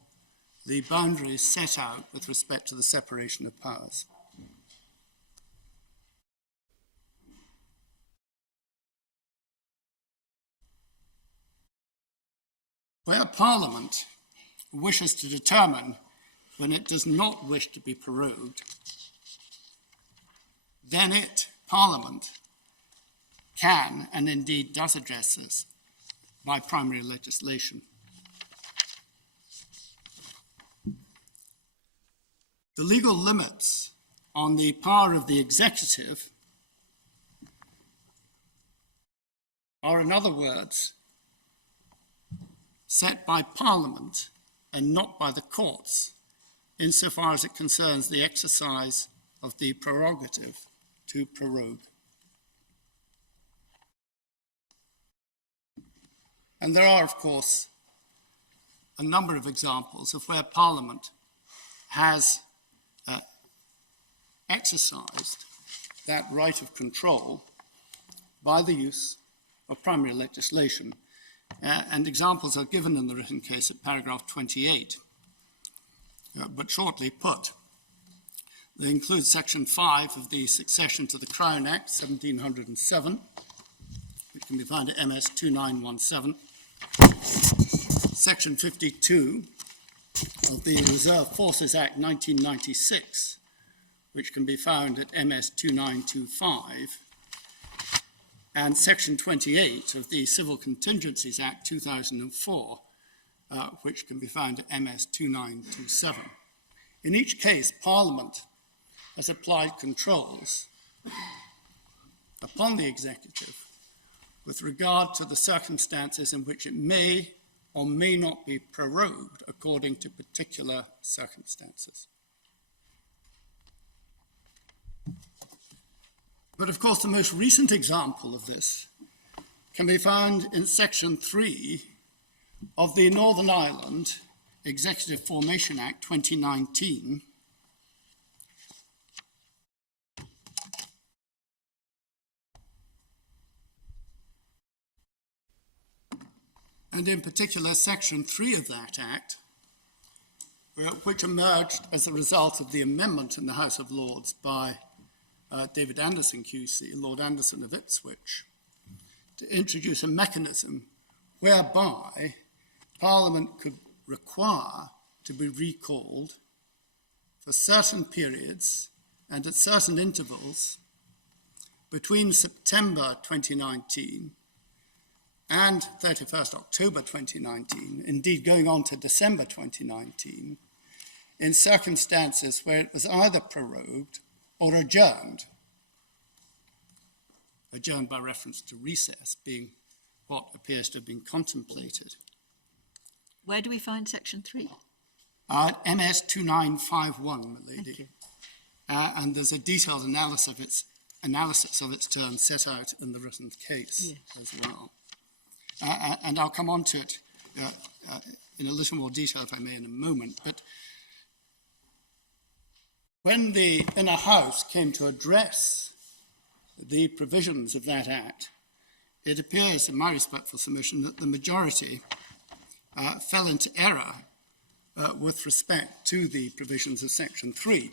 the boundaries set out with respect to the separation of powers. Where Parliament wishes to determine when it does not wish to be prorogued, then Parliament, can and indeed does address this by primary legislation. The legal limits on the power of the executive are, in other words, set by Parliament and not by the courts, insofar as it concerns the exercise of the prerogative to prorogue. And there are, of course, a number of examples of where Parliament has exercised that right of control by the use of primary legislation. And examples are given in the written case at paragraph 28, but shortly put. They include section 5 of the Succession to the Crown Act, 1707, which can be found at MS 2917. Section 52 of the Reserve Forces Act 1996, which can be found at MS 2925, and Section 28 of the Civil Contingencies Act 2004, which can be found at MS 2927. In each case, Parliament has applied controls upon the executive with regard to the circumstances in which it may or may not be prorogued according to particular circumstances. But of course, the most recent example of this can be found in Section 3 of the Northern Ireland Executive Formation Act 2019, and in particular Section 3 of that Act, which emerged as a result of the amendment in the House of Lords by David Anderson QC, Lord Anderson of Ipswich, to introduce a mechanism whereby Parliament could require to be recalled for certain periods and at certain intervals between September 2019 and 31st October 2019, indeed going on to December 2019, in circumstances where it was either prorogued or adjourned by reference to recess being what appears to have been contemplated. Where do we find Section 3? MS 2951, my lady. Thank you. And there's a detailed analysis of its terms set out in the written case as well. And I'll come on to it in a little more detail, if I may, in a moment. But when the Inner House came to address the provisions of that Act, it appears, in my respectful submission, that the majority fell into error with respect to the provisions of Section 3.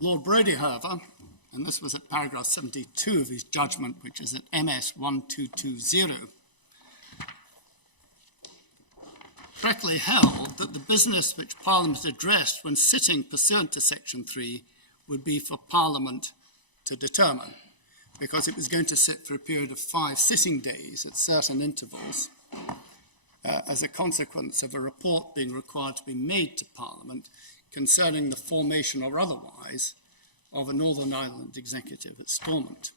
Lord Brodie, however, and this was at paragraph 72 of his judgment, which is at MS 1220, correctly held that the business which Parliament addressed when sitting pursuant to Section 3 would be for Parliament to determine, because it was going to sit for a period of 5 sitting days at certain intervals as a consequence of a report being required to be made to Parliament concerning the formation or otherwise of a Northern Ireland executive at Stormont.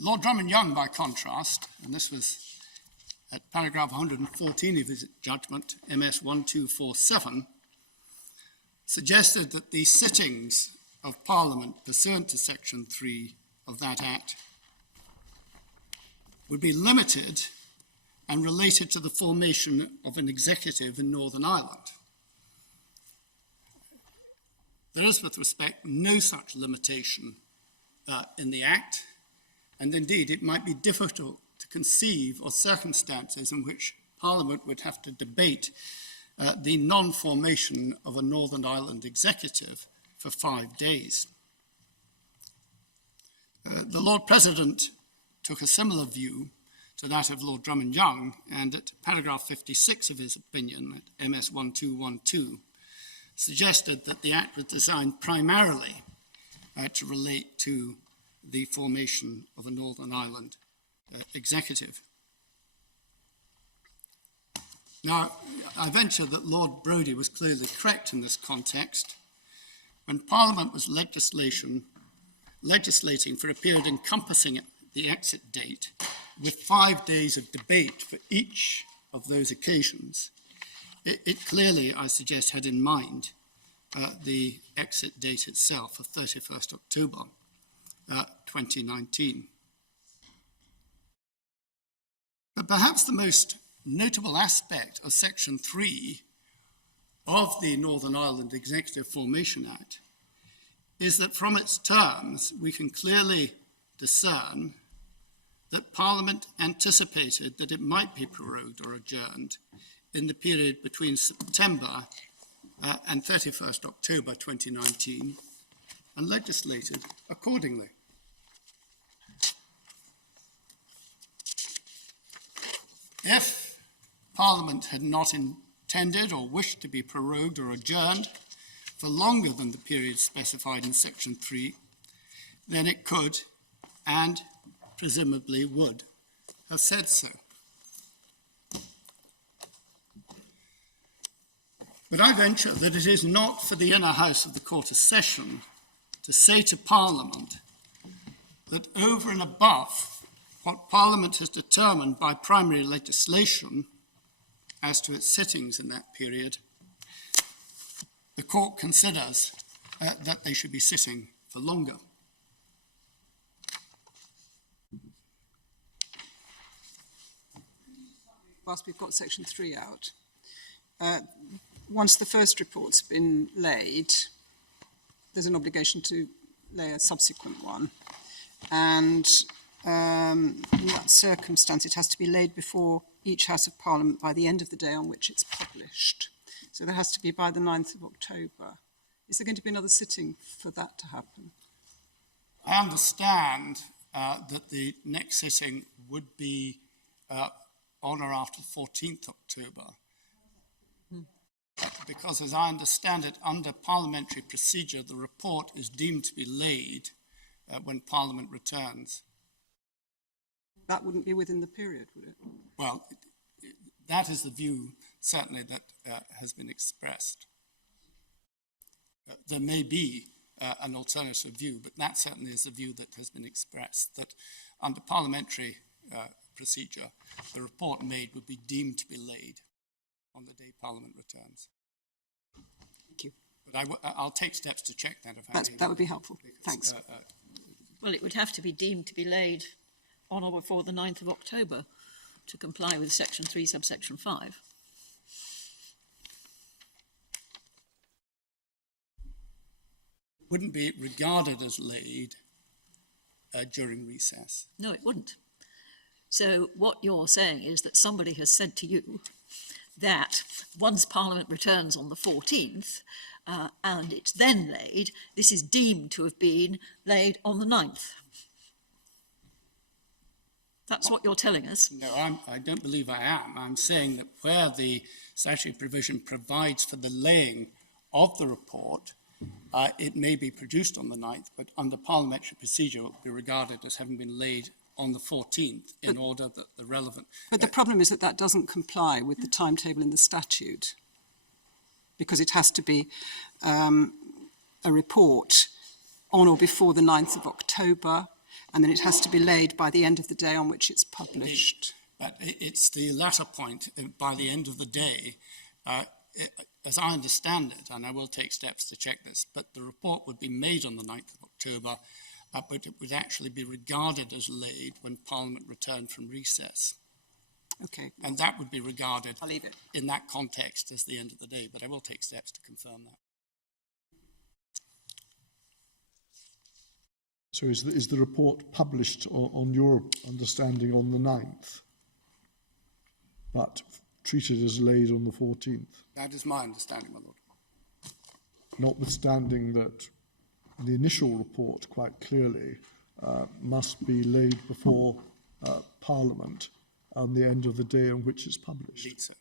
Lord Drummond-Young, by contrast, and this was at paragraph 114 of his judgment, MS 1247, suggested that the sittings of Parliament pursuant to Section 3 of that Act would be limited and related to the formation of an executive in Northern Ireland. There is, with respect, no such limitation in the Act, and indeed it might be difficult to conceive of circumstances in which Parliament would have to debate the non-formation of a Northern Ireland executive for 5 days. The Lord President took a similar view to that of Lord Drummond-Young, and at paragraph 56 of his opinion, at MS 1212, suggested that the Act was designed primarily to relate to the formation of a Northern Ireland executive. Now, I venture that Lord Brodie was clearly correct in this context. When Parliament was legislating for a period encompassing the exit date, with 5 days of debate for each of those occasions, it clearly, I suggest, had in mind the exit date itself of 31st October 2019. But perhaps the most notable aspect of Section 3 of the Northern Ireland Executive Formation Act is that from its terms we can clearly discern that Parliament anticipated that it might be prorogued or adjourned in the period between September and 31st October 2019 and legislated accordingly. If Parliament had not intended or wished to be prorogued or adjourned for longer than the period specified in Section 3, then it could and presumably would have said so. But I venture that it is not for the inner house of the Court of Session to say to Parliament that over and above what Parliament has determined by primary legislation as to its sittings in that period, the Court considers that they should be sitting for longer. Whilst we've got section 3 out, once the first report's been laid, there's an obligation to lay a subsequent one. And in that circumstance, it has to be laid before each House of Parliament by the end of the day on which it's published. So there has to be by the 9th of October. Is there going to be another sitting for that to happen? I understand that the next sitting would be on or after 14th October. Because as I understand it, under parliamentary procedure, the report is deemed to be laid when Parliament returns. That wouldn't be within the period, would it? Well, that is the view, certainly, that has been expressed. There may be an alternative view, but that certainly is the view that has been expressed, that under parliamentary procedure, the report made would be deemed to be laid on the day Parliament returns. Thank you. But I'll take steps to check that. That would be helpful. Thanks. Well, it would have to be deemed to be laid on or before the 9th of October to comply with section 3, subsection 5. Wouldn't be regarded as laid during recess. No, it wouldn't. So what you're saying is that somebody has said to you that once Parliament returns on the 14th and it's then laid, this is deemed to have been laid on the 9th. That's what you're telling us. No, I don't believe I am. I'm saying that where the statutory provision provides for the laying of the report, it may be produced on the 9th, but under parliamentary procedure, it will be regarded as having been laid on the 14th in order that the relevant... But the problem is that that doesn't comply with the timetable in the statute, because it has to be a report on or before the 9th of October, and then it has to be laid by the end of the day on which it's published. But it's the latter point, by the end of the day, as I understand it, and I will take steps to check this, but the report would be made on the 9th of October, but it would actually be regarded as laid when Parliament returned from recess. Okay. And that would be regarded I'll leave it. in that context as the end of the day, but I will take steps to confirm that. So is the report published on your understanding on the 9th, but treated as laid on the 14th? That is my understanding, my Lord. Notwithstanding that the initial report quite clearly must be laid before Parliament on the end of the day on which it's published. Indeed so.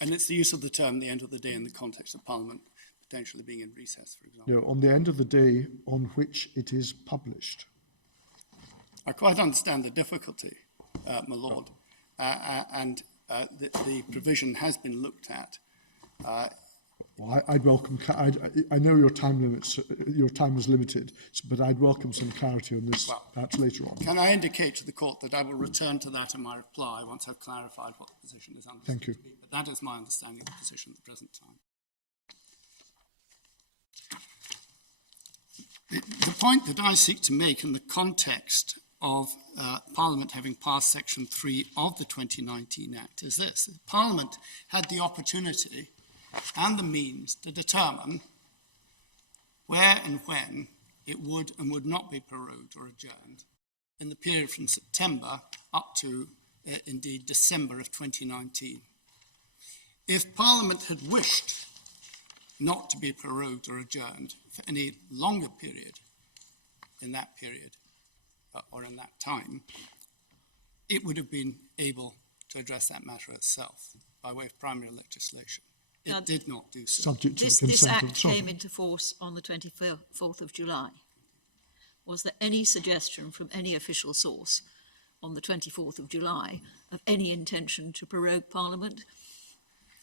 And it's the use of the term the end of the day in the context of Parliament potentially being in recess, for example. No, on the end of the day on which it is published. I quite understand the difficulty, my Lord, and the provision has been looked at. Well, I'd welcome. I know your time limits. Your time is limited, but I'd welcome some clarity on this perhaps later on. Can I indicate to the court that I will return to that in my reply once I've clarified what the position is understood Thank you. to be? But that is my understanding of the position at the present time. The point that I seek to make in the context of Parliament having passed Section 3 of the 2019 Act is this. Parliament had the opportunity and the means to determine where and when it would and would not be prorogued or adjourned in the period from September up to, indeed, December of 2019. If Parliament had wished not to be prorogued or adjourned for any longer period in that period or in that time, it would have been able to address that matter itself by way of primary legislation. It did not do so. Subject to This consent of act the sovereign. came into force on the 24th of July. Was there any suggestion from any official source on the 24th of July of any intention to prorogue Parliament?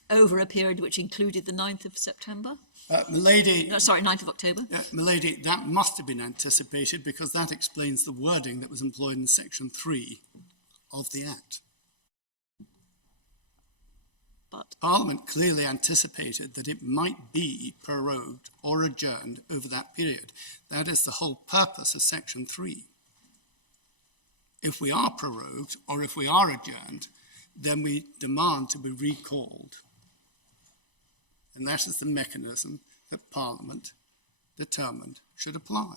over a period which included the 9th of September? Milady, 9th of October. Milady, that must have been anticipated because that explains the wording that was employed in Section 3 of the Act. But Parliament clearly anticipated that it might be prorogued or adjourned over that period. That is the whole purpose of Section 3. If we are prorogued or if we are adjourned, then we demand to be recalled. And that is the mechanism that Parliament determined should apply.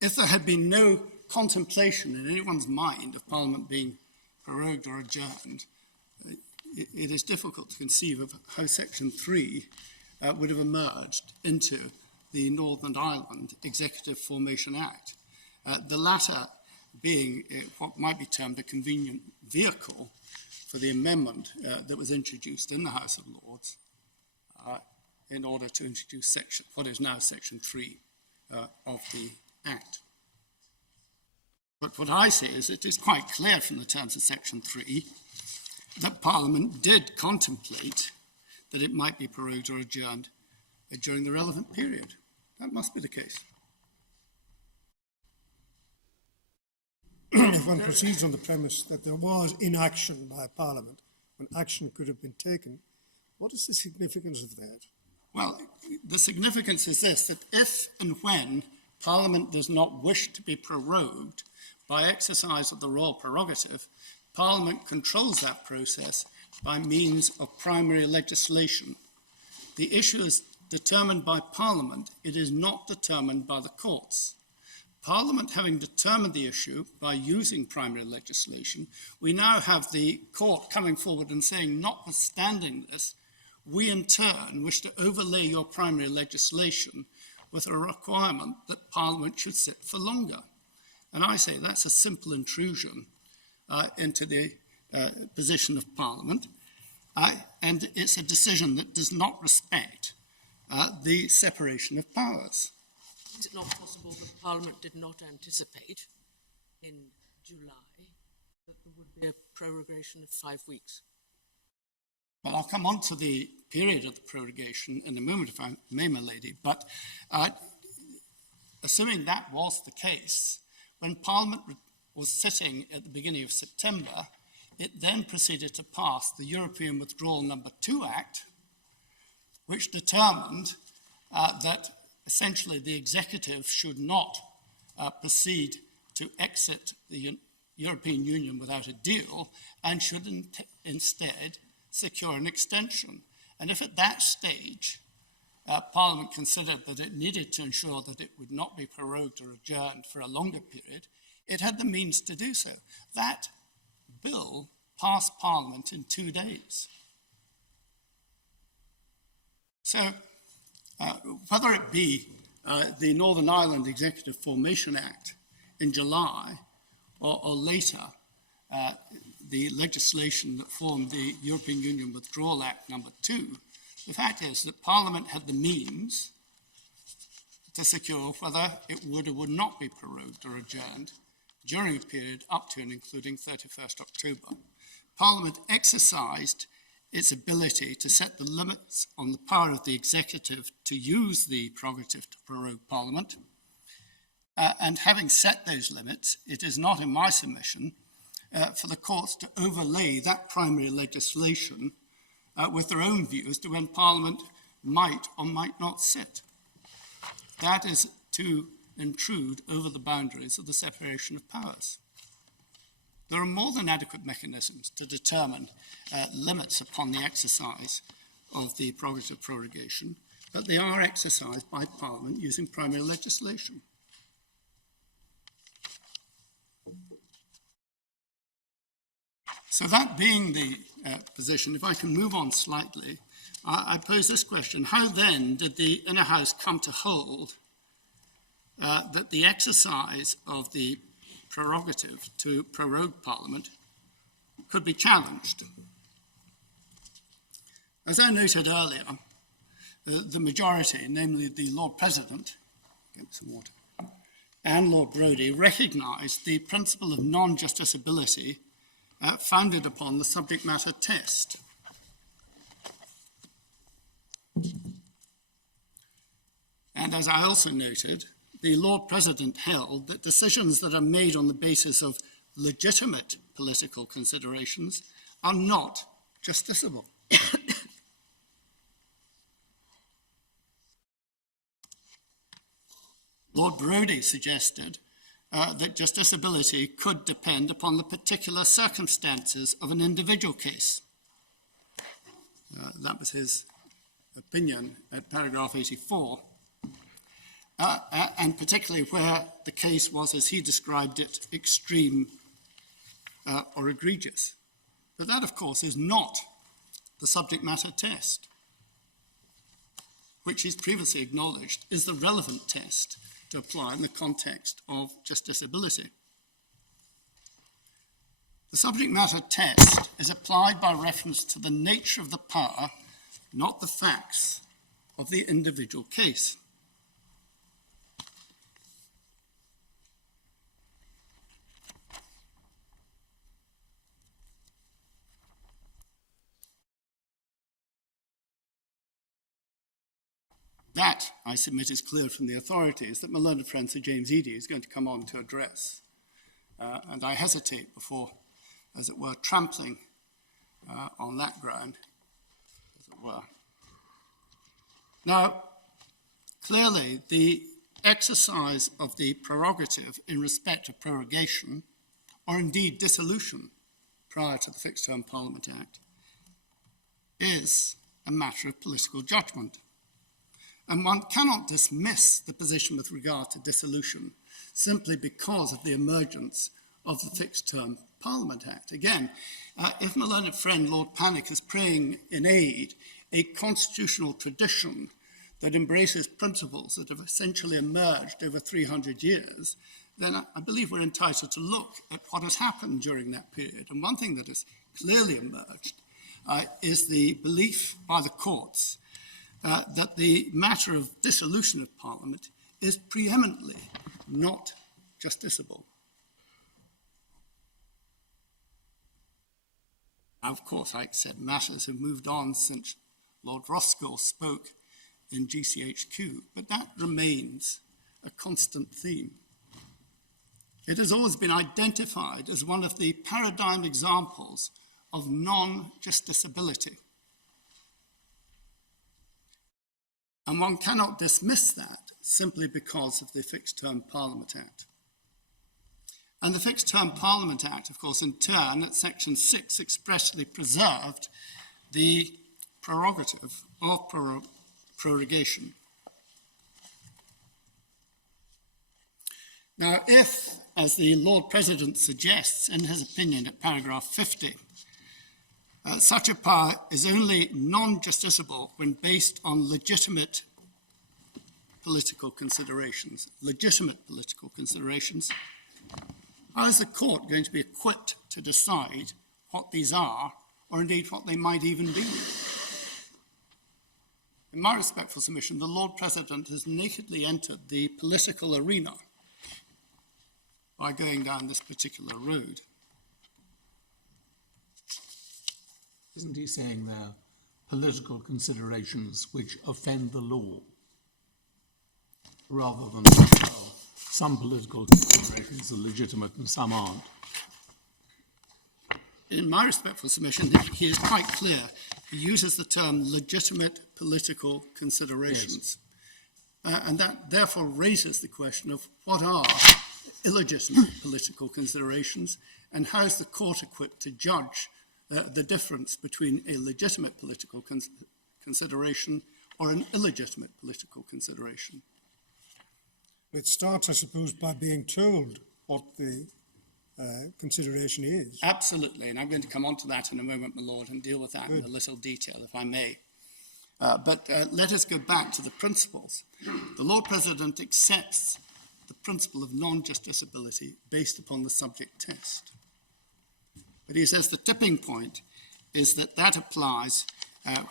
If there had been no contemplation in anyone's mind of Parliament being prorogued or adjourned, it is difficult to conceive of how Section 3 would have emerged into the Northern Ireland Executive Formation Act. The latter being what might be termed a convenient vehicle for the amendment that was introduced in the House of Lords in order to introduce what is now Section 3 of the Act. But what I say is it is quite clear from the terms of Section 3 that Parliament did contemplate that it might be prorogued or adjourned during the relevant period. That must be the case. If one proceeds on the premise that there was inaction by Parliament when action could have been taken, what is the significance of that? Well, the significance is this, that if and when Parliament does not wish to be prorogued by exercise of the royal prerogative, Parliament controls that process by means of primary legislation. The issue is determined by Parliament. It is not determined by the courts. Parliament having determined the issue by using primary legislation, we now have the court coming forward and saying, notwithstanding this, we in turn wish to overlay your primary legislation with a requirement that Parliament should sit for longer. And I say that's a simple intrusion into the position of Parliament, and it's a decision that does not respect the separation of powers. Is it not possible that Parliament did not anticipate in July that there would be a prorogation of 5 weeks? Well, I'll come on to the period of the prorogation in a moment, if I may, my lady, but assuming that was the case, when Parliament was sitting at the beginning of September, it then proceeded to pass the European Withdrawal No. 2 Act, which determined that essentially the executive should not proceed to exit the European Union without a deal and should instead secure an extension. And if at that stage Parliament considered that it needed to ensure that it would not be prorogued or adjourned for a longer period, it had the means to do so. That bill passed Parliament in 2 days. So whether it be the Northern Ireland Executive Formation Act in July or later, the legislation that formed the European Union Withdrawal Act No. 2, the fact is that Parliament had the means to secure whether it would or would not be prorogued or adjourned during a period up to and including 31st October. Parliament exercised its ability to set the limits on the power of the executive to use the prerogative to prorogue Parliament. And having set those limits, it is not in my submission for the courts to overlay that primary legislation with their own views to when Parliament might or might not sit. That is to intrude over the boundaries of the separation of powers. There are more than adequate mechanisms to determine limits upon the exercise of the prerogative prorogation, but they are exercised by Parliament using primary legislation. So that being the position, if I can move on slightly, I pose this question. How then did the Inner House come to hold that the exercise of the prerogative to prorogue Parliament could be challenged? As I noted earlier, the majority, namely the Lord President, get some water, and Lord Brodie, recognised the principle of non-justiciability founded upon the subject matter test. And as I also noted, the Lord President held that decisions that are made on the basis of legitimate political considerations are not justiciable. Lord Brodie suggested that justiciability could depend upon the particular circumstances of an individual case. That was his opinion at paragraph 84, and particularly where the case was, as he described it, extreme or egregious. But that, of course, is not the subject matter test, which he's previously acknowledged is the relevant test to apply in the context of justiciability. The subject matter test is applied by reference to the nature of the power, not the facts of the individual case. That, I submit, is clear from the authorities that my learned friend Sir James Eadie is going to come on to address. And I hesitate before, as it were, trampling on that ground, as it were. Now, clearly, the exercise of the prerogative in respect of prorogation, or indeed dissolution prior to the Fixed Term Parliament Act, is a matter of political judgment. And one cannot dismiss the position with regard to dissolution simply because of the emergence of the Fixed Term Parliament Act. Again, if my learned friend Lord Panic is praying in aid a constitutional tradition that embraces principles that have essentially emerged over 300 years, then I believe we're entitled to look at what has happened during that period. And one thing that has clearly emerged is the belief by the courts that the matter of dissolution of Parliament is preeminently not justiciable. Now, of course, I accept matters have moved on since Lord Roscoe spoke in GCHQ, but that remains a constant theme. It has always been identified as one of the paradigm examples of non-justiciability. And one cannot dismiss that simply because of the Fixed Term Parliament Act. And the Fixed Term Parliament Act, of course, in turn, at Section 6, expressly preserved the prerogative of prorogation. Now, if, as the Lord President suggests in his opinion at paragraph 50, such a power is only non-justiciable when based on legitimate political considerations. How is the court going to be equipped to decide what these are, or indeed what they might even be? In my respectful submission, the Lord President has nakedly entered the political arena by going down this particular road. Isn't he saying there are political considerations which offend the law, rather than some political considerations are legitimate and some aren't? In my respectful submission, he is quite clear. He uses the term legitimate political considerations. Yes. And that therefore raises the question of what are illegitimate political considerations, and how is the court equipped to judge the difference between a legitimate political consideration or an illegitimate political consideration. It starts, I suppose, by being told what the consideration is. Absolutely, and I'm going to come on to that in a moment, my Lord, and deal with that in a little detail, if I may. But let us go back to the principles. The Lord President accepts the principle of non-justiciability based upon the subject test. But he says the tipping point is that applies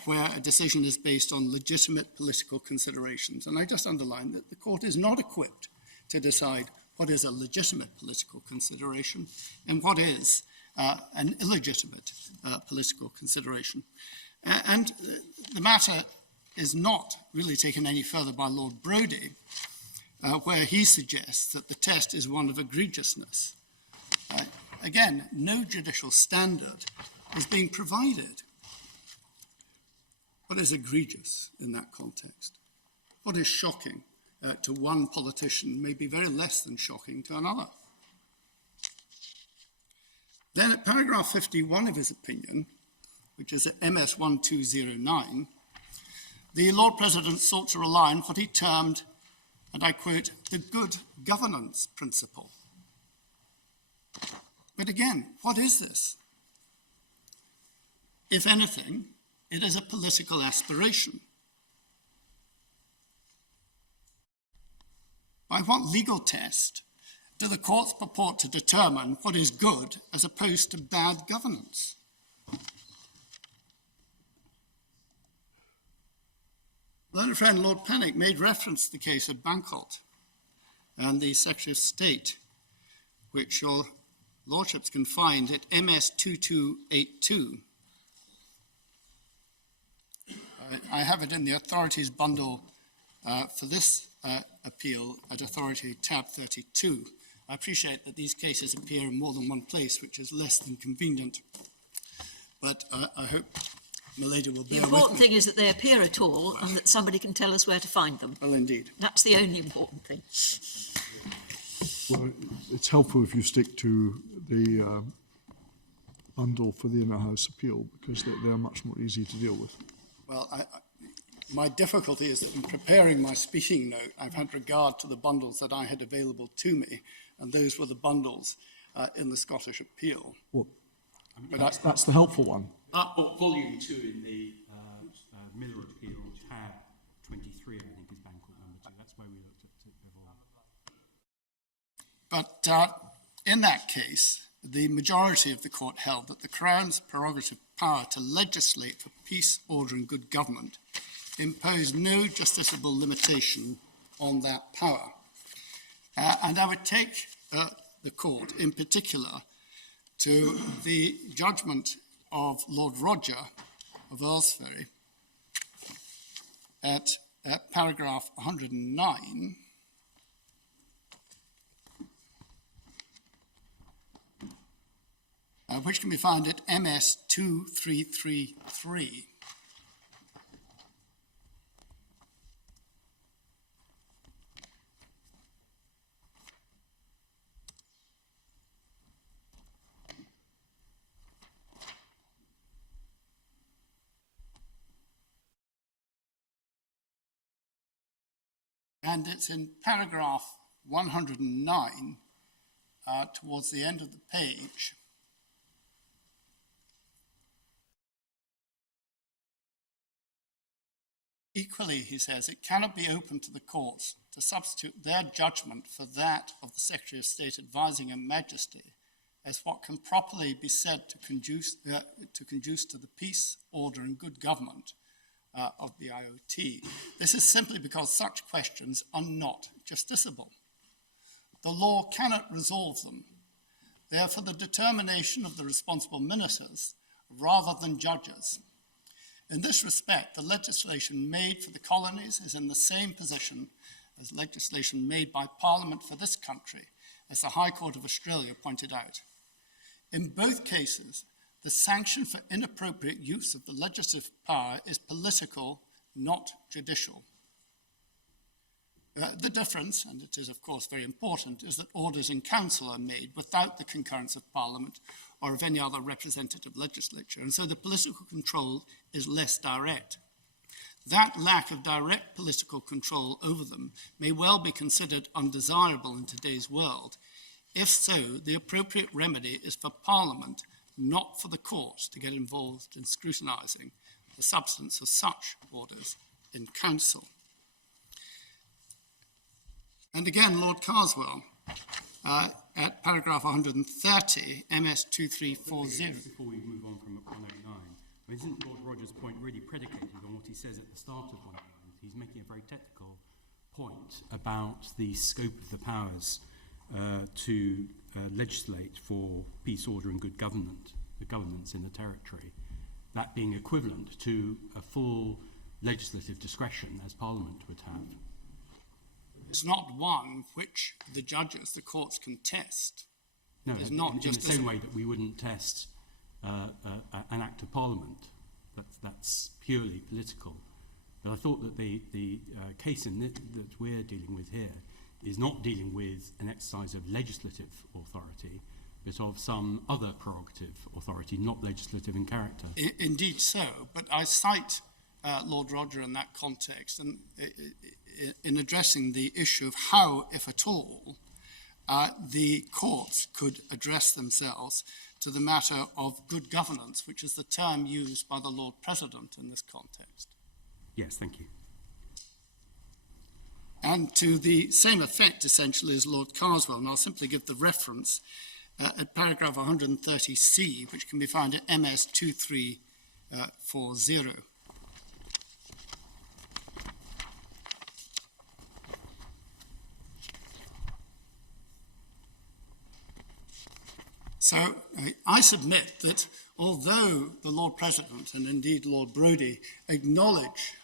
where a decision is based on legitimate political considerations. And I just underline that the court is not equipped to decide what is a legitimate political consideration and what is an illegitimate political consideration. And the matter is not really taken any further by Lord Brodie, where he suggests that the test is one of egregiousness. Again, no judicial standard is being provided. What is egregious in that context? What is shocking to one politician may be very less than shocking to another. Then at paragraph 51 of his opinion, which is at MS 1209, the Lord President sought to rely on what he termed, and I quote, the good governance principle. But again, what is this? If anything, it is a political aspiration. By what legal test do the courts purport to determine what is good as opposed to bad governance? Learned friend Lord Panic made reference to the case of Bancroft and the Secretary of State, which your lordships can find at MS 2282. I have it in the authorities bundle for this appeal at authority tab 32. I appreciate that these cases appear in more than one place, which is less than convenient, but I hope Milady will bear with me. The important thing is that they appear at all and that somebody can tell us where to find them. Well, indeed. That's the only important thing. Well, it's helpful if you stick to the bundle for the Inner House appeal, because they are much more easy to deal with. Well, my difficulty is that in preparing my speaking note, I've had regard to the bundles that I had available to me, and those were the bundles in the Scottish appeal. Well, But that's the helpful one. Volume 2 in the Miller appeal, tab 23, I think, is Bancourt number 2. That's where we looked at it before. But in that case, the majority of the court held that the Crown's prerogative power to legislate for peace, order and good government imposed no justiciable limitation on that power. And I would take the court in particular to the judgment of Lord Roger of Earlsferry at paragraph 109, which can be found at MS 2333. And it's in paragraph 109, towards the end of the page. Equally, he says, it cannot be open to the courts to substitute their judgment for that of the Secretary of State advising Her Majesty as what can properly be said to conduce to the peace, order and good government of the IOT. This is simply because such questions are not justiciable. The law cannot resolve them. They are for the determination of the responsible ministers rather than judges. In this respect, the legislation made for the colonies is in the same position as legislation made by Parliament for this country, as the High Court of Australia pointed out. In both cases, the sanction for inappropriate use of the legislative power is political, not judicial. The difference, and it is of course very important, is that orders in council are made without the concurrence of Parliament or of any other representative legislature, and so the political control is less direct. That lack of direct political control over them may well be considered undesirable in today's world. If so, the appropriate remedy is for Parliament, not for the courts, to get involved in scrutinising the substance of such orders in council. And again, Lord Carswell, at paragraph 130, MS 2340. Before we move on from 109, isn't Lord Rogers' point really predicated on what he says at the start of 109? He's making a very technical point about the scope of the powers to legislate for peace, order and good governance in the territory, that being equivalent to a full legislative discretion as Parliament would have. It's not one which the judges, the courts can test. No, It's not in just the same way that we wouldn't test an act of Parliament. That's purely political. But I thought that the case that we're dealing with here is not dealing with an exercise of legislative authority, but of some other prerogative authority, not legislative in character. Indeed so, but I cite Lord Roger in that context and in addressing the issue of how, if at all, the courts could address themselves to the matter of good governance, which is the term used by the Lord President in this context. Yes, thank you. And to the same effect, essentially, as Lord Carswell, and I'll simply give the reference at paragraph 130C, which can be found at MS 2340. So I submit that although the Lord President and indeed Lord Brodie acknowledge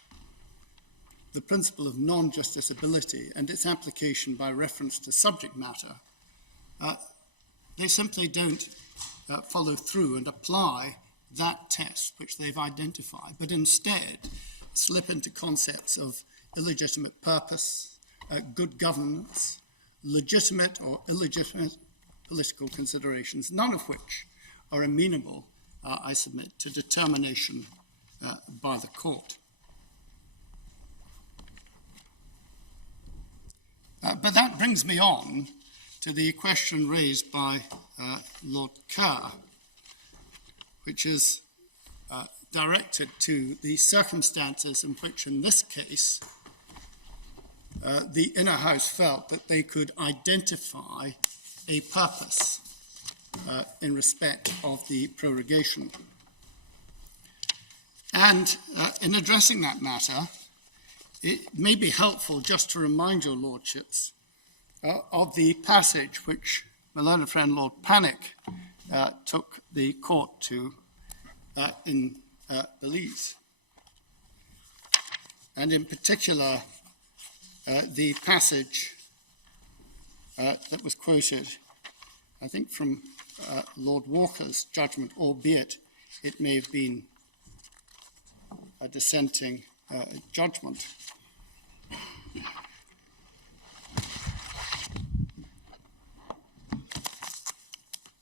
the principle of non-justiciability and its application by reference to subject matter, they simply don't follow through and apply that test which they've identified, but instead slip into concepts of illegitimate purpose, good governance, legitimate or illegitimate political considerations, none of which are amenable, I submit, to determination by the court. But that brings me on to the question raised by Lord Kerr, which is directed to the circumstances in which, in this case, the Inner House felt that they could identify a purpose in respect of the prorogation. And in addressing that matter, it may be helpful just to remind your lordships of the passage which my learned friend Lord Panic took the court to in Belize. And in particular, the passage that was quoted, I think from Lord Walker's judgment, albeit it may have been a dissenting judgment.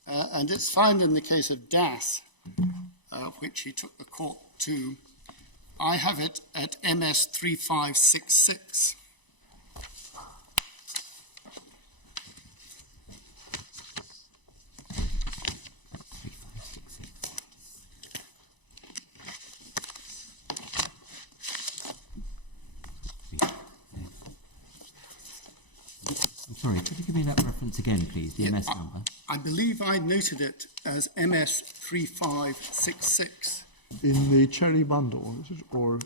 And it's found in the case of Das, which he took the court to. I have it at MS 3566. Sorry, could you give me that reference again, please, the MS number? I believe I noted it as MS 3566. In the cherry bundle, is it? Or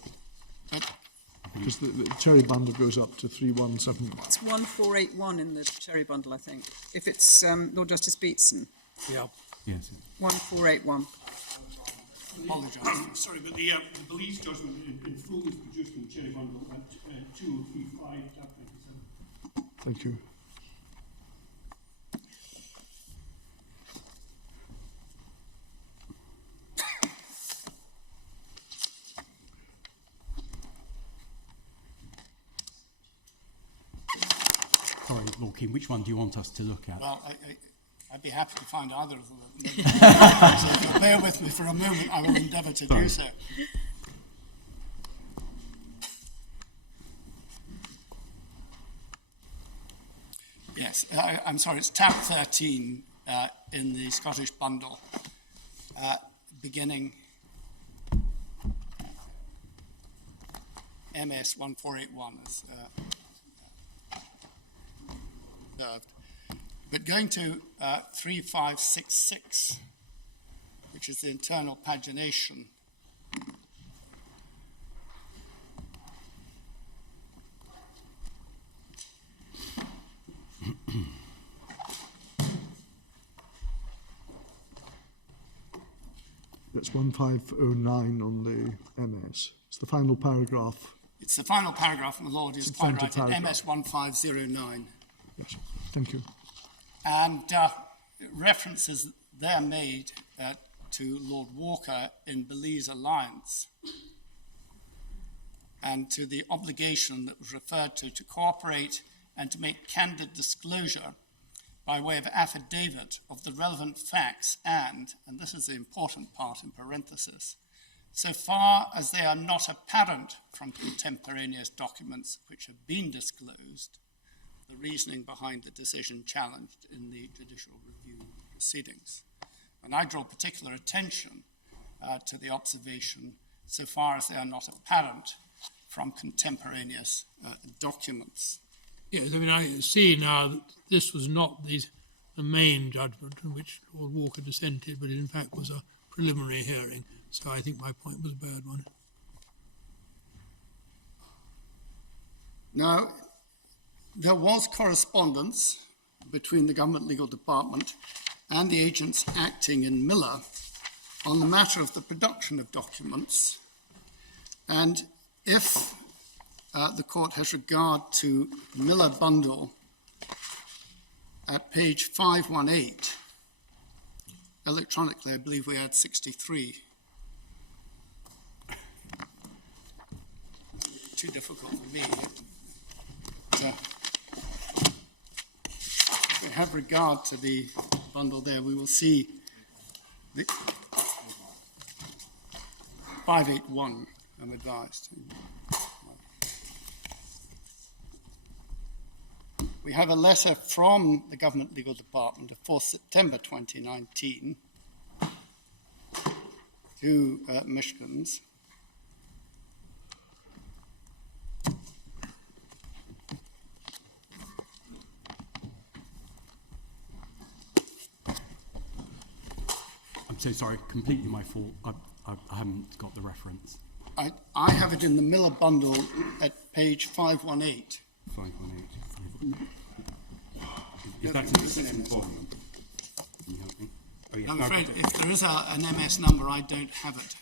because the cherry bundle goes up to 3171. It's 1481 in the cherry bundle, I think. If it's Lord Justice Beatson. Yeah. Yes. 1481. Apologise. Sorry, but the Belize judgment in full is produced in the cherry bundle at 2035. Thank you. Sorry, Lord King, which one do you want us to look at? Well, I'd be happy to find either of them. So if you'll bear with me for a moment, I will endeavour to do so. Yes, I'm sorry, it's tab 13 in the Scottish bundle, beginning MS 1481 as observed. But going to 3566, which is the internal pagination, it's 1509 on the MS. It's the final paragraph. It's the final paragraph, my Lord, is It's a quite centre right, in paragraph. MS 1509. Yes, thank you. And references there made to Lord Walker in Belize Alliance and to the obligation that was referred to cooperate and to make candid disclosure by way of affidavit of the relevant facts and this is the important part in parenthesis, so far as they are not apparent from contemporaneous documents which have been disclosed, the reasoning behind the decision challenged in the judicial review proceedings. And I draw particular attention to the observation, so far as they are not apparent from contemporaneous documents. Yes, I mean, I see now that this was not the main judgment in which Lord Walker dissented, but it in fact was a preliminary hearing. So I think my point was a bad one. Now, there was correspondence between the Government Legal Department and the agents acting in Miller on the matter of the production of documents. And if the court has regard to Miller Bundle at page 518, electronically, I believe we had 63. Too difficult for me. If we have regard to the bundle there, we will see the 581, I'm advised. We have a letter from the Government Legal Department of 4th September 2019 to Michigan's. I'm so sorry, completely my fault. I haven't got the reference. I have it in the Miller Bundle at page 518. 518. Is that in the second volume? Can you help me? Oh, yes. I'm afraid if there is an MS number, I don't have it.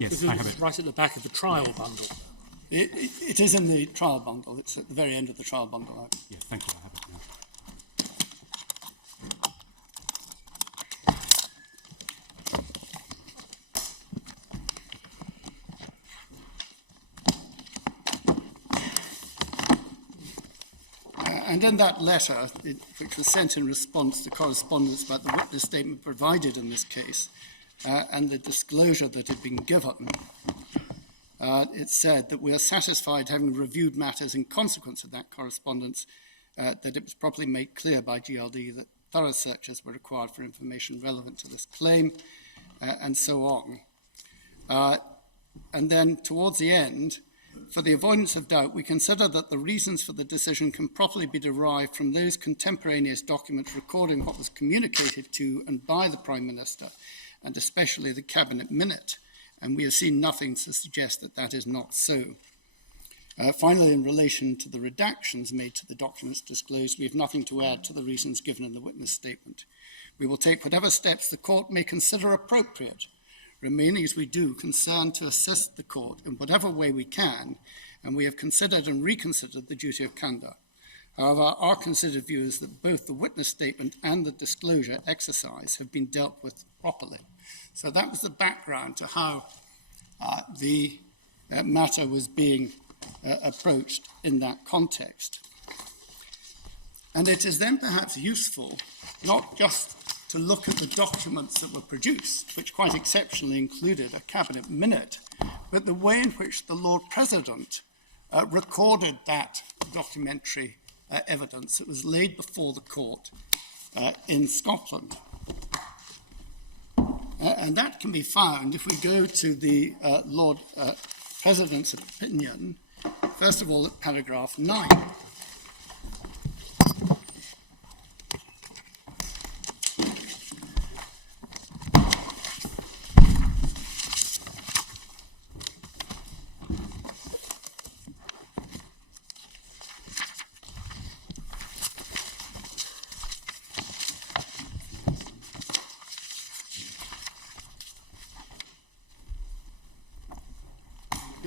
Yes, I have it. Right at the back of the trial bundle. It is in the trial bundle. It's at the very end of the trial bundle. Yes, thank you. I have it now. And in that letter, which was sent in response to correspondence about the witness statement provided in this case and the disclosure that had been given, it said that we are satisfied, having reviewed matters in consequence of that correspondence, that it was properly made clear by GLD that thorough searches were required for information relevant to this claim, and so on. And then towards the end, for the avoidance of doubt, we consider that the reasons for the decision can properly be derived from those contemporaneous documents recording what was communicated to and by the Prime Minister, and especially the Cabinet Minute, and we have seen nothing to suggest that that is not so. Finally, in relation to the redactions made to the documents disclosed, we have nothing to add to the reasons given in the witness statement. We will take whatever steps the court may consider appropriate, remaining as we do concerned to assist the court in whatever way we can, and we have considered and reconsidered the duty of candour. However, our considered view is that both the witness statement and the disclosure exercise have been dealt with properly. So that was the background to how the matter was being approached in that context. And it is then perhaps useful not just to look at the documents that were produced, which quite exceptionally included a Cabinet Minute, but the way in which the Lord President recorded that documentary evidence that was laid before the court in Scotland. And that can be found if we go to the Lord President's opinion, first of all at paragraph 9.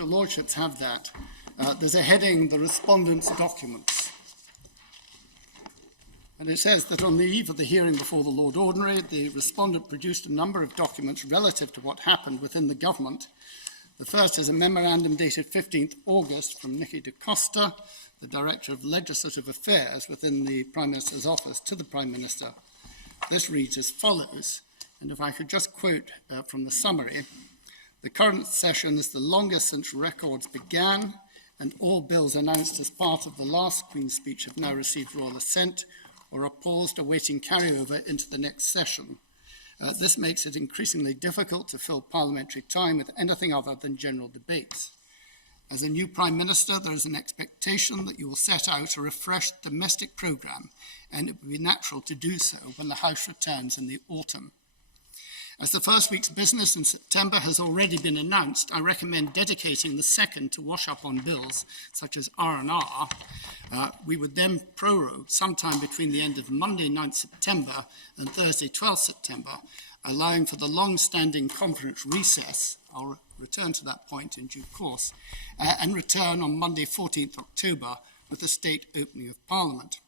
your lordships have that, there's a heading, the respondents' documents. And it says that on the eve of the hearing before the Lord Ordinary, the respondent produced a number of documents relative to what happened within the government. The first is a memorandum dated 15th August from Nicky de Costa, the Director of Legislative Affairs within the Prime Minister's office, to the Prime Minister. This reads as follows, and if I could just quote from the summary, the current session is the longest since records began, and all bills announced as part of the last Queen's speech have now received royal assent or are paused awaiting carryover into the next session. This makes it increasingly difficult to fill parliamentary time with anything other than general debates. As a new Prime Minister, there is an expectation that you will set out a refreshed domestic programme, and it would be natural to do so when the House returns in the autumn. As the first week's business in September has already been announced, I recommend dedicating the second to wash up on bills such as R&R. We would then prorogue sometime between the end of Monday 9th September and Thursday 12th September, allowing for the long-standing conference recess. I'll return to that point in due course, and return on Monday 14th October with the state opening of Parliament.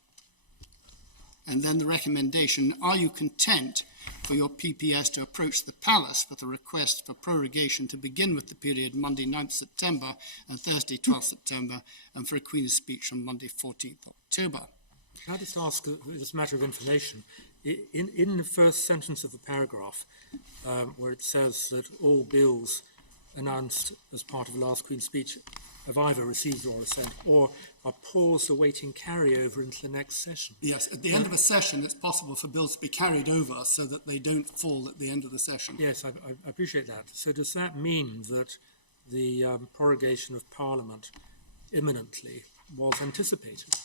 And then the recommendation, are you content for your PPS to approach the Palace with a request for prorogation to begin with the period Monday 9th September and Thursday 12th September, and for a Queen's speech on Monday 14th October? Can I just ask, just a matter of information, in the first sentence of the paragraph, where it says that all bills announced as part of the last Queen's speech have either received royal assent or are paused awaiting carryover into the next session. Yes, at the end of a session, it's possible for bills to be carried over so that they don't fall at the end of the session. Yes, I appreciate that. So does that mean that the prorogation of Parliament imminently was anticipated?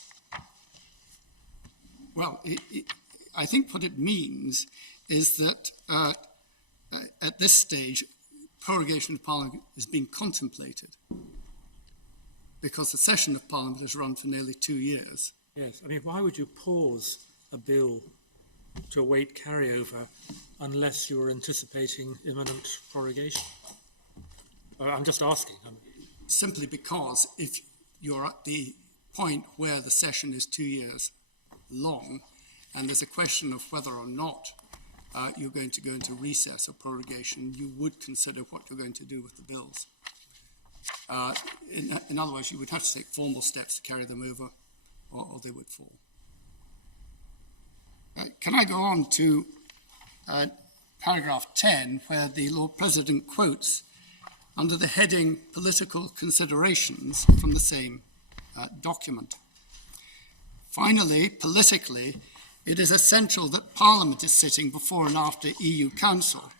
Well, I think what it means is that at this stage, prorogation of Parliament is being contemplated, because the session of Parliament has run for nearly 2 years. Yes, I mean, why would you pause a bill to await carryover unless you're anticipating imminent prorogation? I'm just asking. Simply because if you're at the point where the session is 2 years long, and there's a question of whether or not you're going to go into recess or prorogation, you would consider what you're going to do with the bills. In other words, you would have to take formal steps to carry them over, or they would fall. Can I go on to paragraph 10, where the Lord President quotes under the heading Political Considerations from the same document. Finally, politically, it is essential that Parliament is sitting before and after EU Council.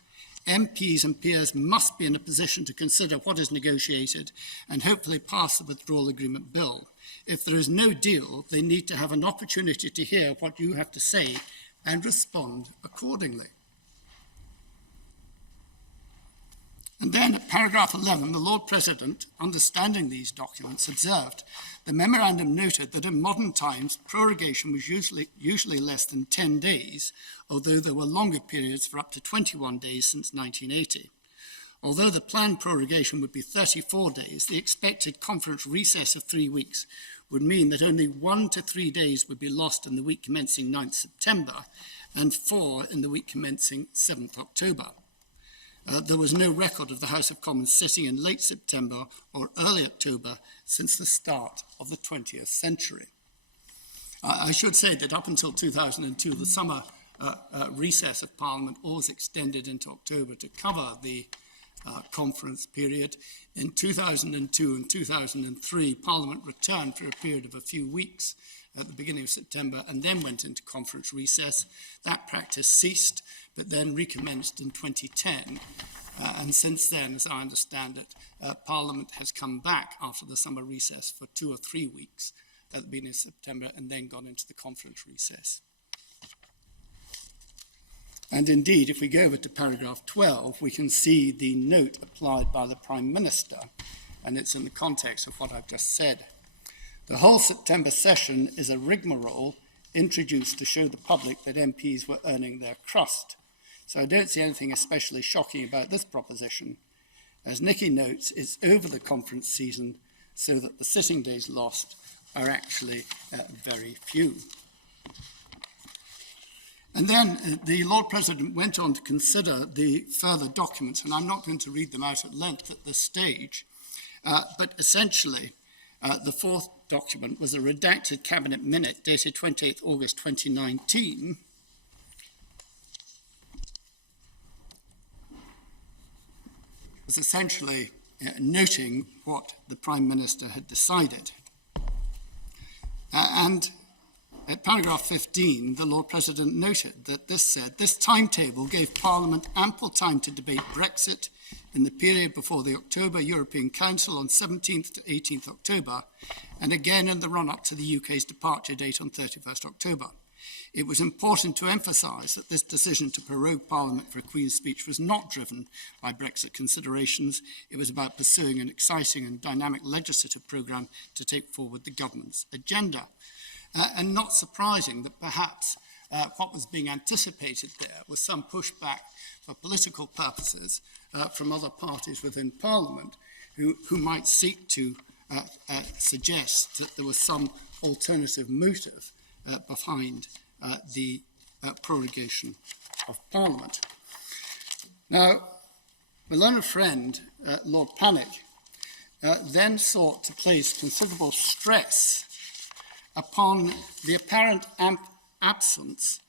MPs and peers must be in a position to consider what is negotiated and hopefully pass the withdrawal agreement bill. If there is no deal, they need to have an opportunity to hear what you have to say and respond accordingly. And then at paragraph 11, the Lord President, understanding these documents, observed, the memorandum noted that in modern times, prorogation was usually less than 10 days, although there were longer periods for up to 21 days since 1980. Although the planned prorogation would be 34 days, the expected conference recess of 3 weeks would mean that only 1 to 3 days would be lost in the week commencing 9th September and 4 in the week commencing 7th October. There was no record of the House of Commons sitting in late September or early October since the start of the 20th century. I should say that up until 2002, the summer recess of Parliament always extended into October to cover the conference period. In 2002 and 2003, Parliament returned for a period of a few weeks at the beginning of September and then went into conference recess. That practice ceased, but then recommenced in 2010. And since then, as I understand it, Parliament has come back after the summer recess for 2 or 3 weeks at the beginning of September and then gone into the conference recess. And indeed, if we go over to paragraph 12, we can see the note applied by the Prime Minister, and it's in the context of what I've just said. The whole September session is a rigmarole introduced to show the public that MPs were earning their crust. So I don't see anything especially shocking about this proposition. As Nicky notes, it's over the conference season, so that the sitting days lost are actually very few. And then the Lord President went on to consider the further documents, and I'm not going to read them out at length at this stage, but essentially the fourth document was a redacted cabinet minute dated 28th August 2019, was essentially noting what the Prime Minister had decided. And at paragraph 15, the Lord President noted that this timetable gave Parliament ample time to debate Brexit in the period before the October European Council on 17th to 18th October, and again in the run-up to the UK's departure date on 31st October. It was important to emphasise that this decision to prorogue Parliament for a Queen's speech was not driven by Brexit considerations. It was about pursuing an exciting and dynamic legislative programme to take forward the government's agenda. And not surprising that perhaps what was being anticipated there was some pushback for political purposes from other parties within Parliament who might seek to suggest that there was some alternative motive behind the prorogation of Parliament. Now, my learned friend, Lord Panic, then sought to place considerable stress upon the apparent absence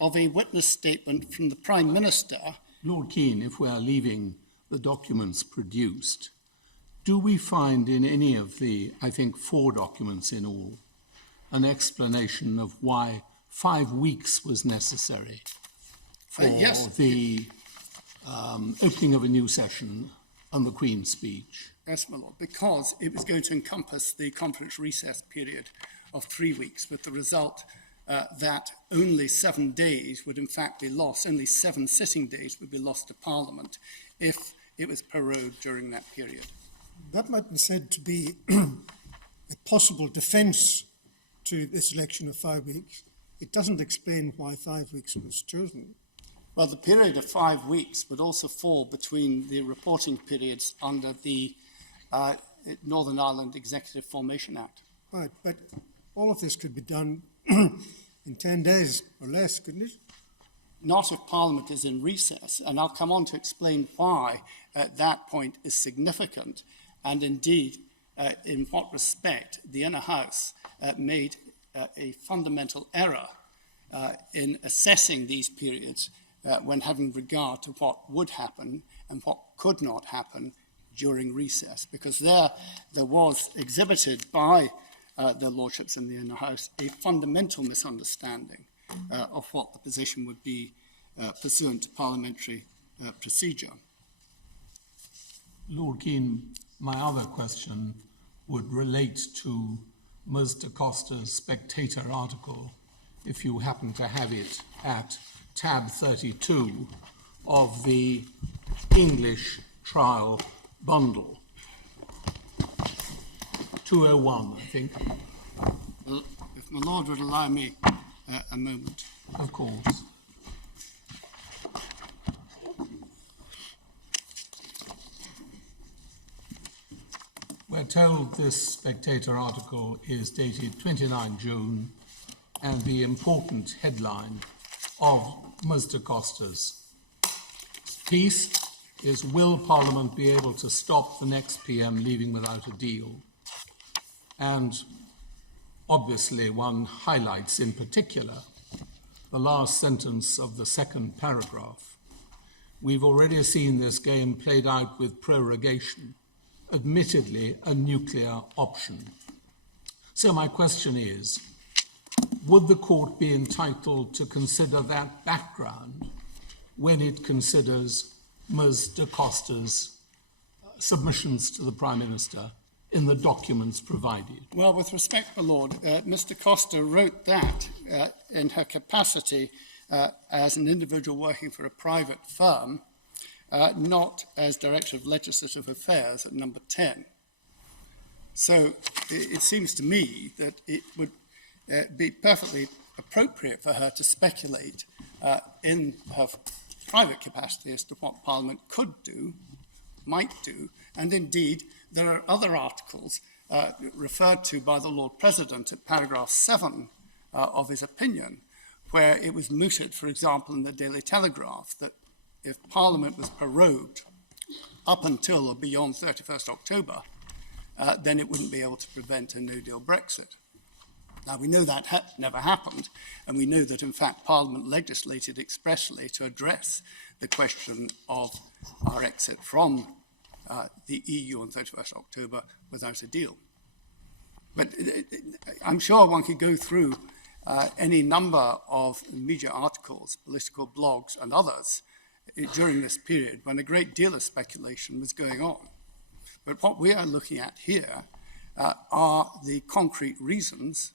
of a witness statement from the Prime Minister. Lord Keane, if we are leaving the documents produced, do we find in any of the, I think, 4 documents in all, an explanation of why 5 weeks was necessary for yes. the opening of a new session and the Queen's speech? Yes, my Lord, because it was going to encompass the conference recess period of 3 weeks, with the result that only 7 days would in fact be lost, only 7 sitting days would be lost to Parliament if it was prorogued during that period. That might be said to be a possible defence to this election of 5 weeks. It doesn't explain why 5 weeks was chosen. Well, the period of 5 weeks would also fall between the reporting periods under the Northern Ireland Executive Formation Act. Right, but all of this could be done in 10 days or less, couldn't it? Not if Parliament is in recess, and I'll come on to explain why that point is significant, and indeed in what respect the Inner House made a fundamental error in assessing these periods when having regard to what would happen and what could not happen during recess, because there was exhibited by their lordships in the Inner House a fundamental misunderstanding of what the position would be pursuant to parliamentary procedure. Lord Keane, my other question would relate to Ms. da Costa's Spectator article, if you happen to have it at tab 32 of the English trial bundle. 201, I think. Well, if my Lord would allow me a moment. Of course. We're told this Spectator article is dated 29 June, and the important headline of Ms. da Costa's piece is, "Will Parliament be able to stop the next PM leaving without a deal?" And obviously one highlights in particular the last sentence of the second paragraph. "We've already seen this game played out with prorogation, admittedly a nuclear option." So my question is, would the court be entitled to consider that background when it considers Ms. da Costa's submissions to the Prime Minister in the documents provided? Well, with respect, my Lord, Mr. Costa wrote that in her capacity as an individual working for a private firm, not as Director of Legislative Affairs at number 10. So it seems to me that it would be perfectly appropriate for her to speculate in her private capacity as to what Parliament could do, might do. And indeed, there are other articles referred to by the Lord President at paragraph 7 of his opinion, where it was mooted, for example, in the Daily Telegraph, that if Parliament was prorogued up until or beyond 31st October, then it wouldn't be able to prevent a no-deal Brexit. Now, we know that never happened, and we know that, in fact, Parliament legislated expressly to address the question of our exit from the EU on 31st October without a deal. But I'm sure one could go through any number of media articles, political blogs, and others during this period when a great deal of speculation was going on. But what we are looking at here are the concrete reasons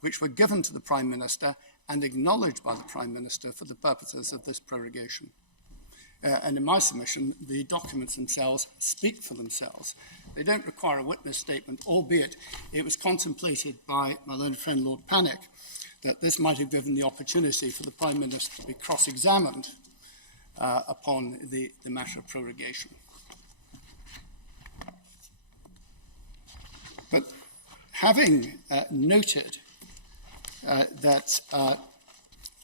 which were given to the Prime Minister and acknowledged by the Prime Minister for the purposes of this prorogation. And in my submission, the documents themselves speak for themselves. They don't require a witness statement, albeit it was contemplated by my learned friend Lord Panic that this might have given the opportunity for the Prime Minister to be cross-examined upon the matter of prorogation. But having noted that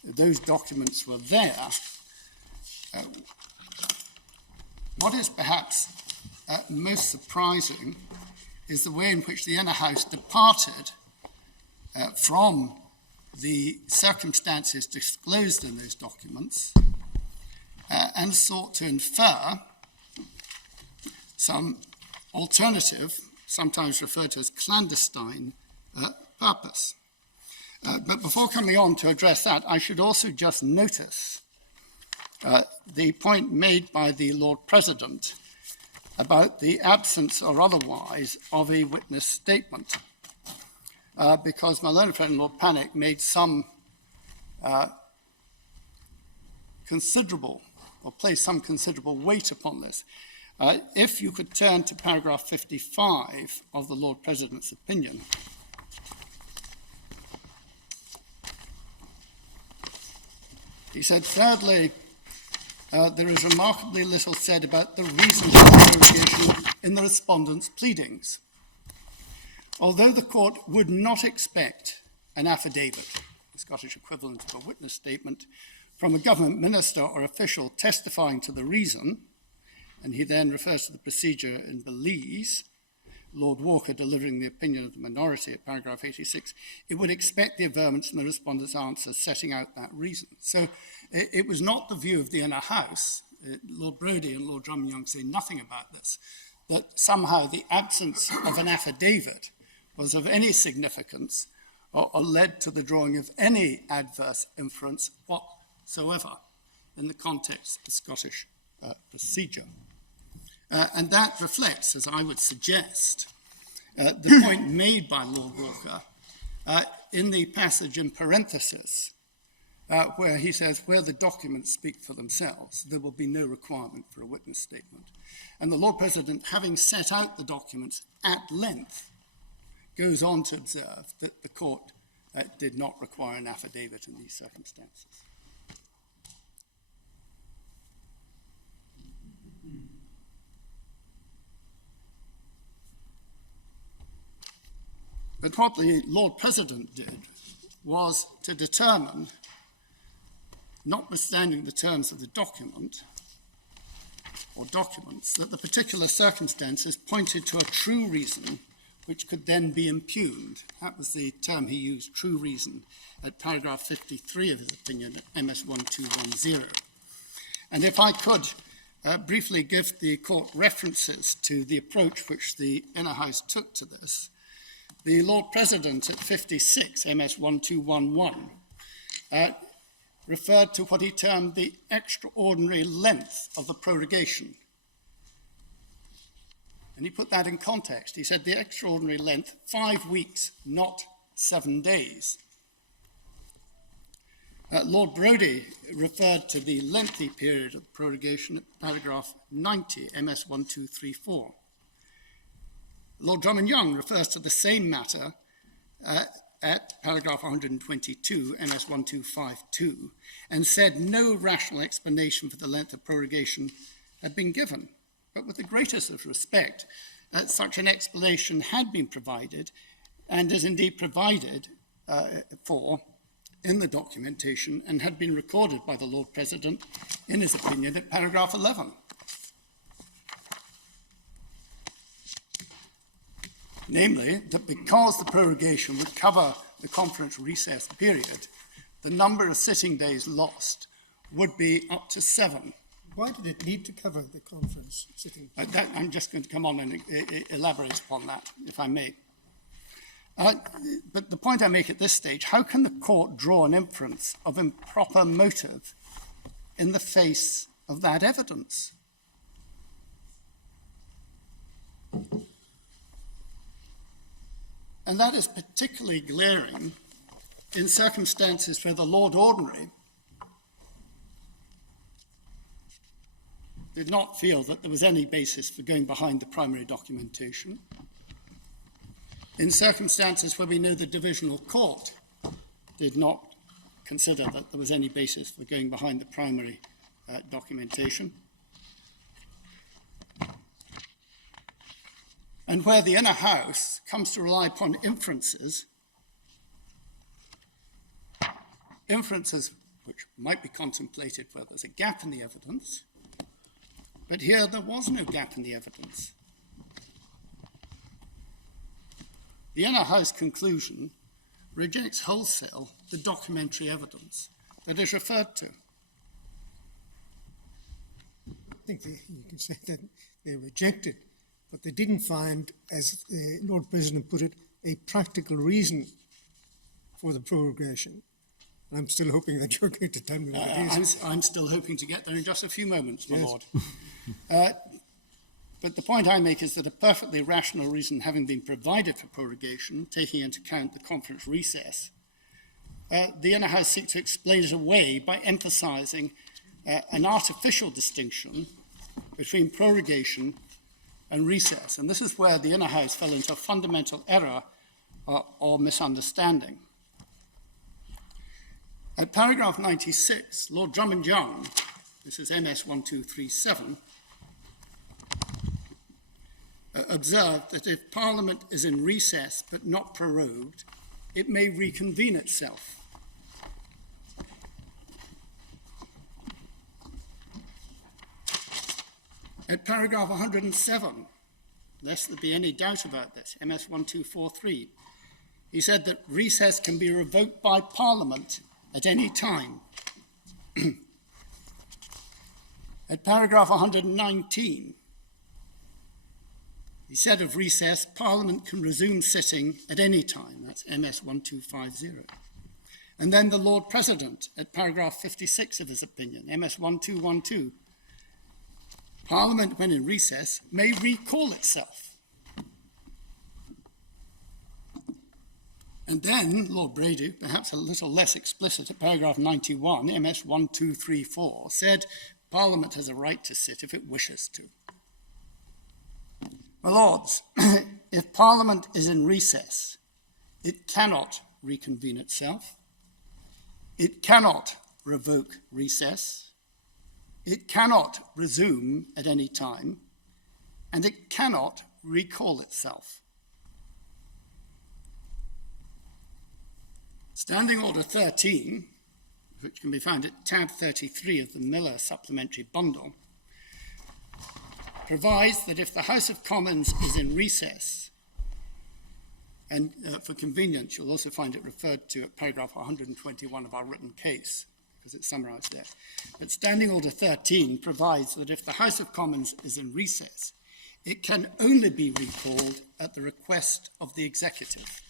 those documents were there, what is perhaps most surprising is the way in which the Inner House departed from the circumstances disclosed in those documents and sought to infer some alternative, sometimes referred to as clandestine, purpose. But before coming on to address that, I should also just notice the point made by the Lord President about the absence or otherwise of a witness statement, because my learned friend Lord Panic made some placed some considerable weight upon this. If you could turn to paragraph 55 of the Lord President's opinion. He said, thirdly, there is remarkably little said about the reasons for prorogation in the respondent's pleadings. Although the court would not expect an affidavit, the Scottish equivalent of a witness statement, from a government minister or official testifying to the reason, and he then refers to the procedure in Belize, Lord Walker delivering the opinion of the minority at paragraph 86, it would expect the averments in the respondent's answers setting out that reason. So it was not the view of the Inner House, Lord Brodie and Lord Drummond-Young say nothing about this, that somehow the absence of an affidavit was of any significance or led to the drawing of any adverse inference whatsoever in the context of the Scottish procedure. And that reflects, as I would suggest, the point made by Lord Walker in the passage in parenthesis, where he says, where the documents speak for themselves, there will be no requirement for a witness statement. And the Lord President, having set out the documents at length, goes on to observe that the court did not require an affidavit in these circumstances. But what the Lord President did was to determine, notwithstanding the terms of the document or documents, that the particular circumstances pointed to a true reason which could then be impugned. That was the term he used, true reason, at paragraph 53 of his opinion, MS 1210. And if I could briefly give the court references to the approach which the Inner House took to this, the Lord President at 56, MS 1211, referred to what he termed the extraordinary length of the prorogation. And he put that in context. He said the extraordinary length, 5 weeks, not 7 days. Lord Brodie referred to the lengthy period of prorogation at paragraph 90, MS 1234. Lord Drummond-Young refers to the same matter at paragraph 122, MS 1252, and said no rational explanation for the length of prorogation had been given. but with the greatest of respect, such an explanation had been provided and is indeed provided for in the documentation and had been recorded by the Lord President in his opinion at paragraph 11. Namely, that because the prorogation would cover the conference recess period, the number of sitting days lost would be up to 7. Why did it need to cover the conference sitting? I'm just going to come on and elaborate upon that, if I may. But the point I make at this stage, how can the court draw an inference of improper motive in the face of that evidence? And that is particularly glaring in circumstances where the Lord Ordinary did not feel that there was any basis for going behind the primary documentation, in circumstances where we know the divisional court did not consider that there was any basis for going behind the primary documentation, and where the inner house comes to rely upon inferences which might be contemplated where there's a gap in the evidence, but here there was no gap in the evidence. The inner house conclusion rejects wholesale the documentary evidence that is referred to. I think you can say that they rejected, but they didn't find, as the Lord President put it, a practical reason for the prorogation. And I'm still hoping that you're going to tell me what it is. I'm still hoping to get there in just a few moments, my Lord. But the point I make is that a perfectly rational reason having been provided for prorogation, taking into account the conference recess, the inner house seeks to explain it away by emphasising an artificial distinction between prorogation and recess. And this is where the inner house fell into a fundamental error or misunderstanding. At paragraph 96, Lord Drummond Young, this is MS 1237, observed that if Parliament is in recess but not prorogued, it may reconvene itself. At paragraph 107, lest there be any doubt about this, MS 1243, he said that recess can be revoked by Parliament at any time. At paragraph 119, he said of recess, Parliament can resume sitting at any time. That's MS 1250. And then the Lord President, at paragraph 56 of his opinion, MS 1212, Parliament, when in recess, may recall itself. And then Lord Brady, perhaps a little less explicit, at paragraph 91, MS 1234, said Parliament has a right to sit if it wishes to. My Lords, if Parliament is in recess, it cannot reconvene itself. It cannot revoke recess. It cannot resume at any time. And it cannot recall itself. Standing Order 13, which can be found at tab 33 of the Miller Supplementary Bundle, provides that if the House of Commons is in recess, and for convenience, you'll also find it referred to at paragraph 121 of our written case, because it's summarised there. But Standing Order 13 provides that if the House of Commons is in recess, it can only be recalled at the request of the executive.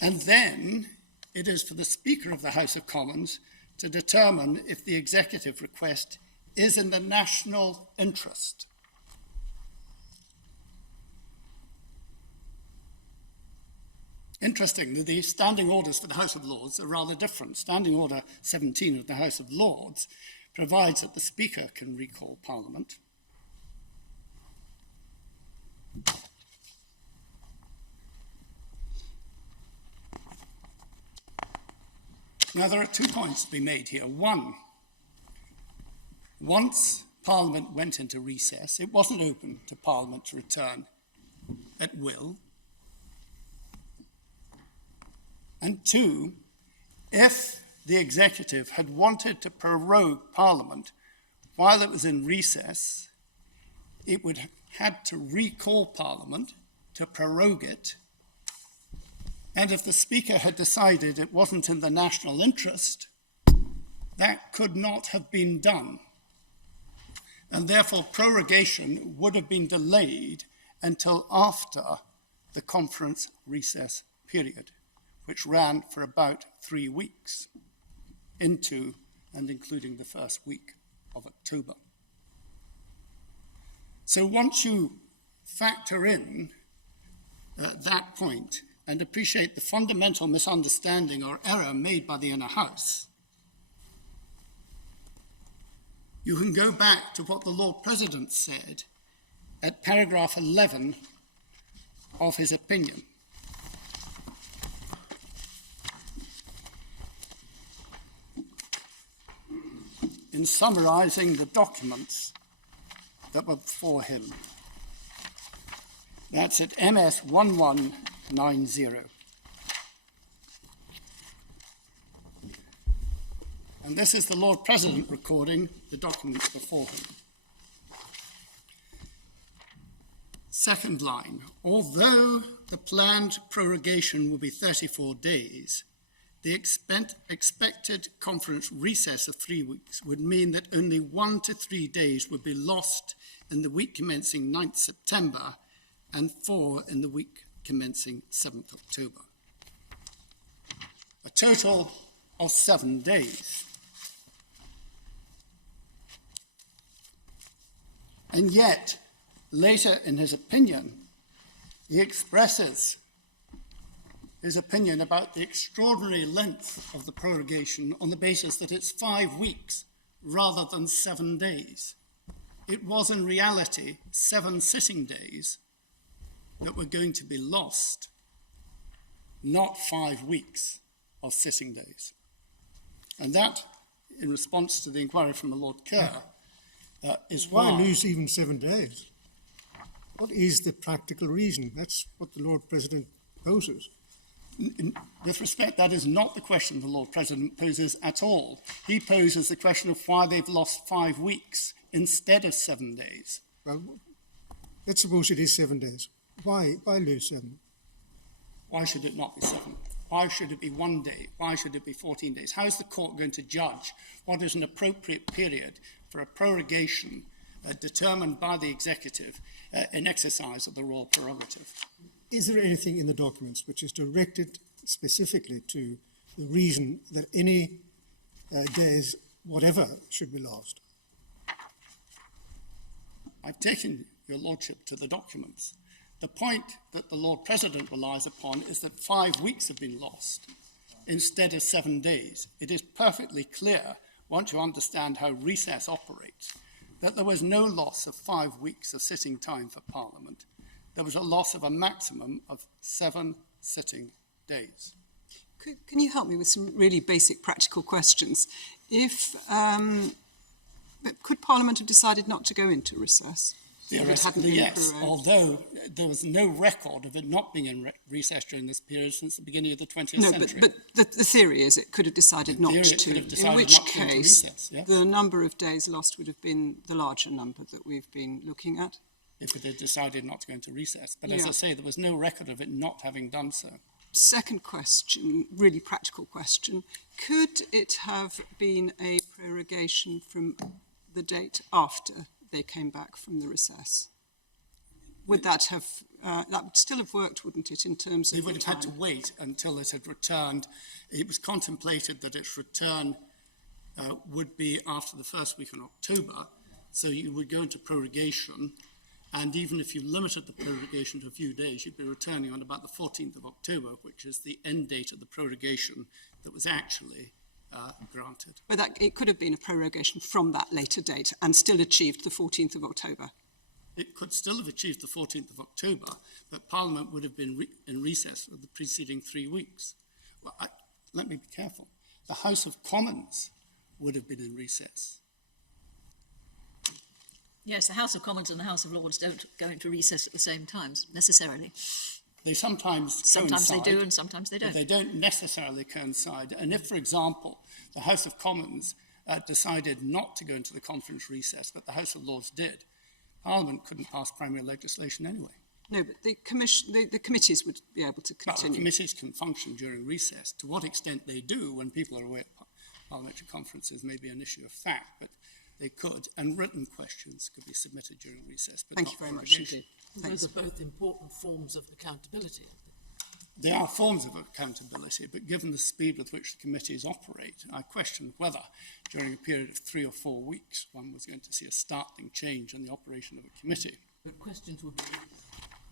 And then it is for the Speaker of the House of Commons to determine if the executive request is in the national interest. Interestingly, the standing orders for the House of Lords are rather different. Standing Order 17 of the House of Lords provides that the Speaker can recall Parliament. Now, there are 2 points to be made here. One, once Parliament went into recess. It wasn't open to Parliament to return at will. And two, if the executive had wanted to prorogue Parliament while it was in recess, it would have had to recall Parliament to prorogue it. And if the Speaker had decided it wasn't in the national interest, that could not have been done. And therefore, prorogation would have been delayed until after the conference recess period, which ran for about 3 weeks, into and including the first week of October. So once you factor in that point and appreciate the fundamental misunderstanding or error made by the inner house, you can go back to what the Lord President said at paragraph 11 of his opinion. In summarizing the documents that were before him. That's at MS 1190. And this is the Lord President recording the documents before him. Second line, although the planned prorogation will be 34 days, the expected conference recess of 3 weeks would mean that only 1 to 3 days would be lost in the week commencing 9th September and 4 in the week commencing 7th October. A total of 7 days. And yet, later in his opinion, he expresses his opinion about the extraordinary length of the prorogation on the basis that it's 5 weeks rather than 7 days. It was in reality 7 sitting days that were going to be lost, not 5 weeks of sitting days. And that, in response to the inquiry from the Lord Kerr, is Why why lose even 7 days? What is the practical reason? That's what the Lord President poses. With respect, that is not the question the Lord President poses at all. He poses the question of why they've lost 5 weeks instead of 7 days. Well, let's suppose it is 7 days. Why lose 7? Why should it not be 7? Why should it be 1 day? Why should it be 14 days? How is the court going to judge what is an appropriate period for a prorogation determined by the executive in exercise of the royal prerogative? Is there anything in the documents which is directed specifically to the reason that any days, whatever, should be lost? I've taken your lordship to the documents. The point that the Lord President relies upon is that 5 weeks have been lost instead of 7 days. It is perfectly clear, once you understand how recess operates, that there was no loss of 5 weeks of sitting time for Parliament. There was a loss of a maximum of 7 sitting days. Can you help me with some really basic practical questions? Could Parliament have decided not to go into recess? Theoretically, yes, although there was no record of it not being in recess during this period since the beginning of the 20th century. But the theory is it could have decided not to, in which case recess, yes. The number of days lost would have been the larger number that we've been looking at. If it had decided not to go into recess. But as I say, there was no record of it not having done so. Second question, really practical question. Could it have been a prorogation from the date after they came back from the recess? Would that have, that would still have worked, wouldn't it, in terms of They would have time? had to wait until it had returned. It was contemplated that its return would be after the first week in October. So you would go into prorogation. And even if you limited the prorogation to a few days, you'd be returning on about the 14th of October, which is the end date of the prorogation that was actually granted. But it could have been a prorogation from that later date and still achieved the 14th of October. It could still have achieved the 14th of October, but Parliament would have been in recess for the preceding 3 weeks. Well, let me be careful. The House of Commons would have been in recess. Yes, the House of Commons and the House of Lords don't go into recess at the same times, necessarily. They sometimes Sometimes they coincide, do and sometimes they but don't. they don't necessarily coincide. And if, for example, the House of Commons decided not to go into the conference recess, but the House of Lords did, Parliament couldn't pass primary legislation anyway. No, but the committees would be able to But the continue. committees can function during recess. To what extent they do when people are away at parliamentary conferences may be an issue of fact, but they could, and written questions could be submitted during recess. But Thank not you very much prorogation. indeed. Those Thanks. are both important forms of accountability. They are forms of accountability, but given the speed with which the committees operate, I question whether, during a period of 3 or 4 weeks, one was going to see a startling change in the operation of a committee. But questions would be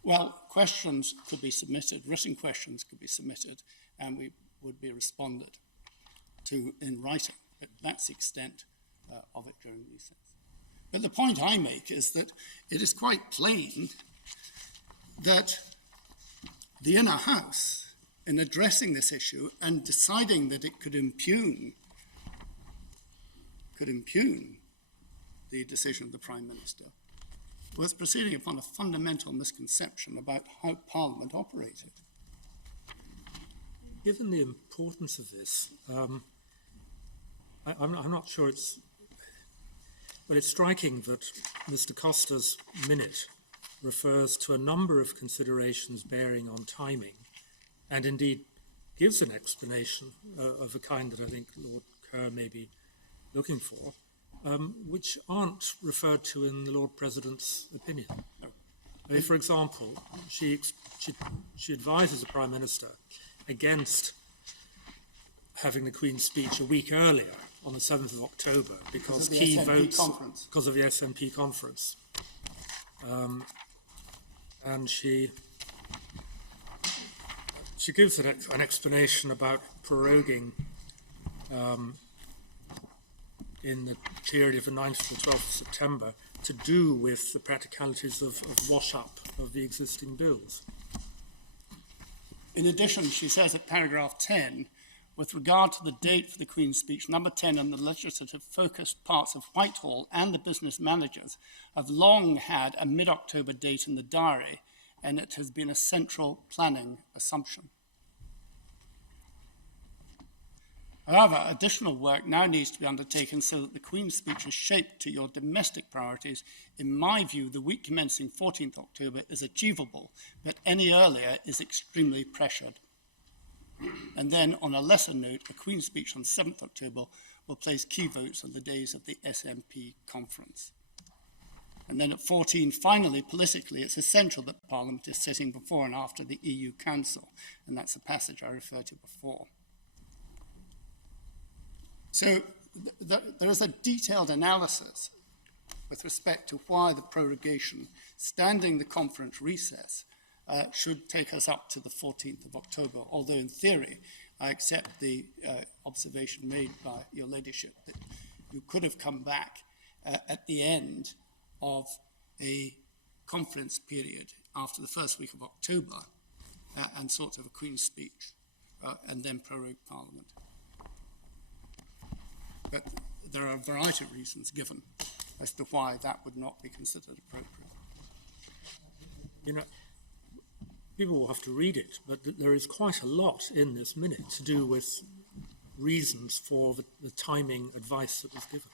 Well, questions could be submitted, written questions could be submitted, and we would be responded to in writing. But that's the extent of it during recess. But the point I make is that it is quite plain that the inner house, in addressing this issue and deciding that it could impugn the decision of the Prime Minister, was proceeding upon a fundamental misconception about how Parliament operated. Given the importance of this, I'm not sure it's, but it's striking that Mr. Costa's minute refers to a number of considerations bearing on timing, and indeed gives an explanation of a kind that I think Lord Kerr may be looking for, which aren't referred to in the Lord President's opinion. I mean, for example, she advises the Prime Minister against having the Queen's speech a week earlier on the 7th of October because key votes, because of the SNP conference. And she gives an explanation about proroguing in the period of the 9th to the 12th of September to do with the practicalities of wash-up of the existing bills. In addition, she says at paragraph 10, with regard to the date for the Queen's speech, number 10 and the legislative-focused parts of Whitehall and the business managers have long had a mid-October date in the diary, and it has been a central planning assumption. However, additional work now needs to be undertaken so that the Queen's speech is shaped to your domestic priorities. In my view, the week commencing 14th October is achievable, but any earlier is extremely pressured. And then, on a lesser note, a Queen's speech on 7th October will place key votes on the days of the SNP conference. And then at 14, finally, politically, it's essential that Parliament is sitting before and after the EU Council, and that's a passage I referred to before. So there is a detailed analysis with respect to why the prorogation, standing the conference recess, should take us up to the 14th of October, although in theory, I accept the observation made by your ladyship that you could have come back at the end of a conference period after the first week of October and sort of a Queen's speech and then prorogue Parliament. But there are a variety of reasons given as to why that would not be considered appropriate. You know, people will have to read it, but there is quite a lot in this minute to do with reasons for the timing advice that was given.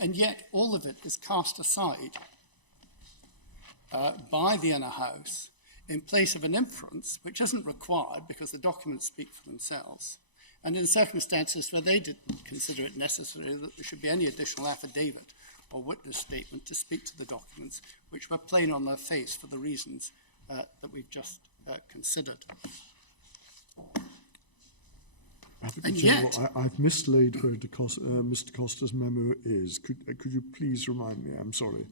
And yet all of it is cast aside by the inner house in place of an inference, which isn't required because the documents speak for themselves, and in circumstances where they didn't consider it necessary that there should be any additional affidavit or witness statement to speak to the documents, which were plain on their face for the reasons that we've just considered. And yet, I've mislaid where Mr. Costa's memo is. Could you please remind me? I'm sorry.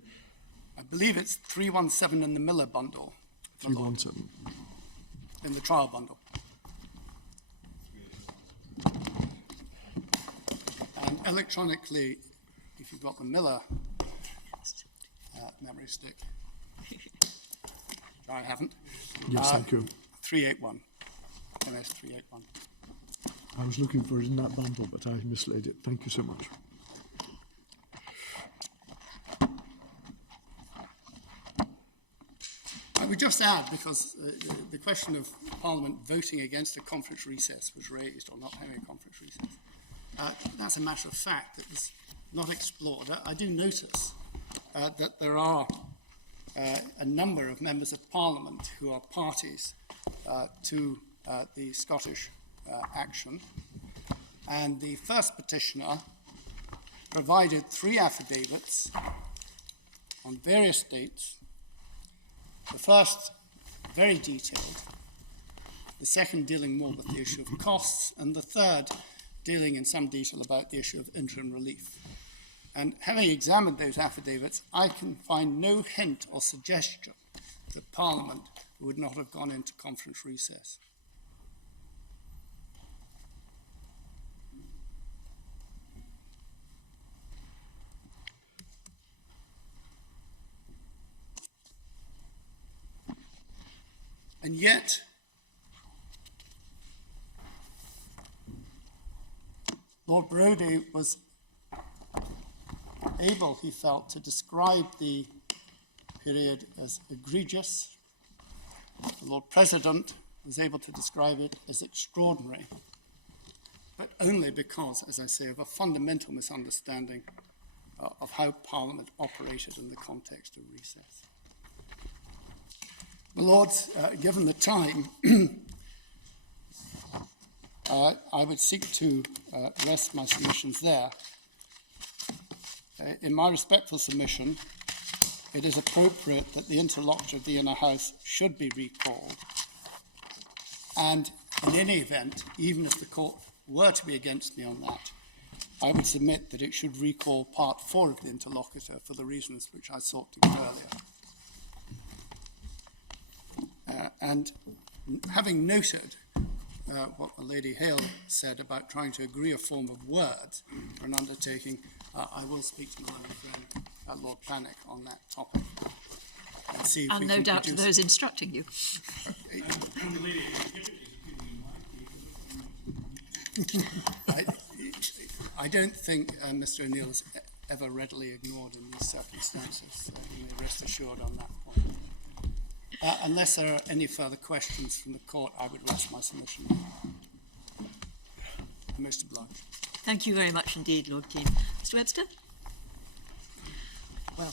I believe it's 317 in the Miller bundle. 317. In the trial bundle. And electronically, if you've got the Miller memory stick, which I haven't. Yes, thank you. 381. MS 381. I was looking for it in that bundle, but I mislaid it. Thank you so much. We just add, because the question of Parliament voting against a conference recess was raised, or not having a conference recess. That's a matter of fact that was not explored. I do notice that there are a number of members of Parliament who are parties to the Scottish action, and the first petitioner provided 3 affidavits on various dates. The first, very detailed, the second dealing more with the issue of costs, and the third dealing in some detail about the issue of interim relief. And having examined those affidavits, I can find no hint or suggestion that Parliament would not have gone into conference recess. And yet, Lord Brodie was able, he felt, to describe the period as egregious. The Lord President was able to describe it as extraordinary, but only because, as I say, of a fundamental misunderstanding of how Parliament operated in the context of recess. My Lords, given the time, I would seek to rest my submissions there. In my respectful submission, it is appropriate that the interlocutor of the Inner House should be recalled. And in any event, even if the court were to be against me on that, I would submit that it should recall part 4 of the interlocutor for the reasons which I sought to give earlier. And having noted what Lady Hale said about trying to agree a form of words for an undertaking, I will speak to my own friend, Lord Plannock, on that topic. And see if And we no can doubt to produce- those instructing you. I don't think Mr. O'Neill is ever readily ignored in these circumstances. You may rest assured on that point. Unless there are any further questions from the court, I would rest my submission. I'm most obliged. Thank you very much indeed, Lord Keane. Mr. Webster? Well,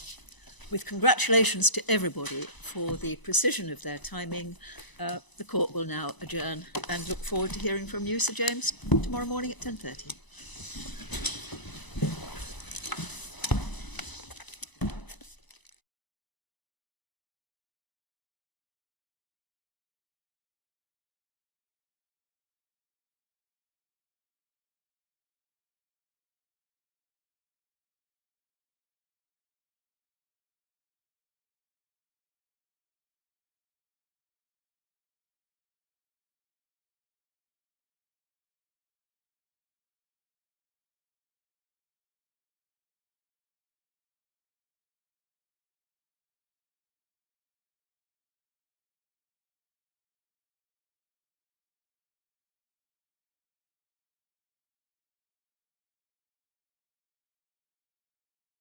with congratulations to everybody for the precision of their timing, the court will now adjourn and look forward to hearing from you, Sir James, tomorrow morning at 10:30.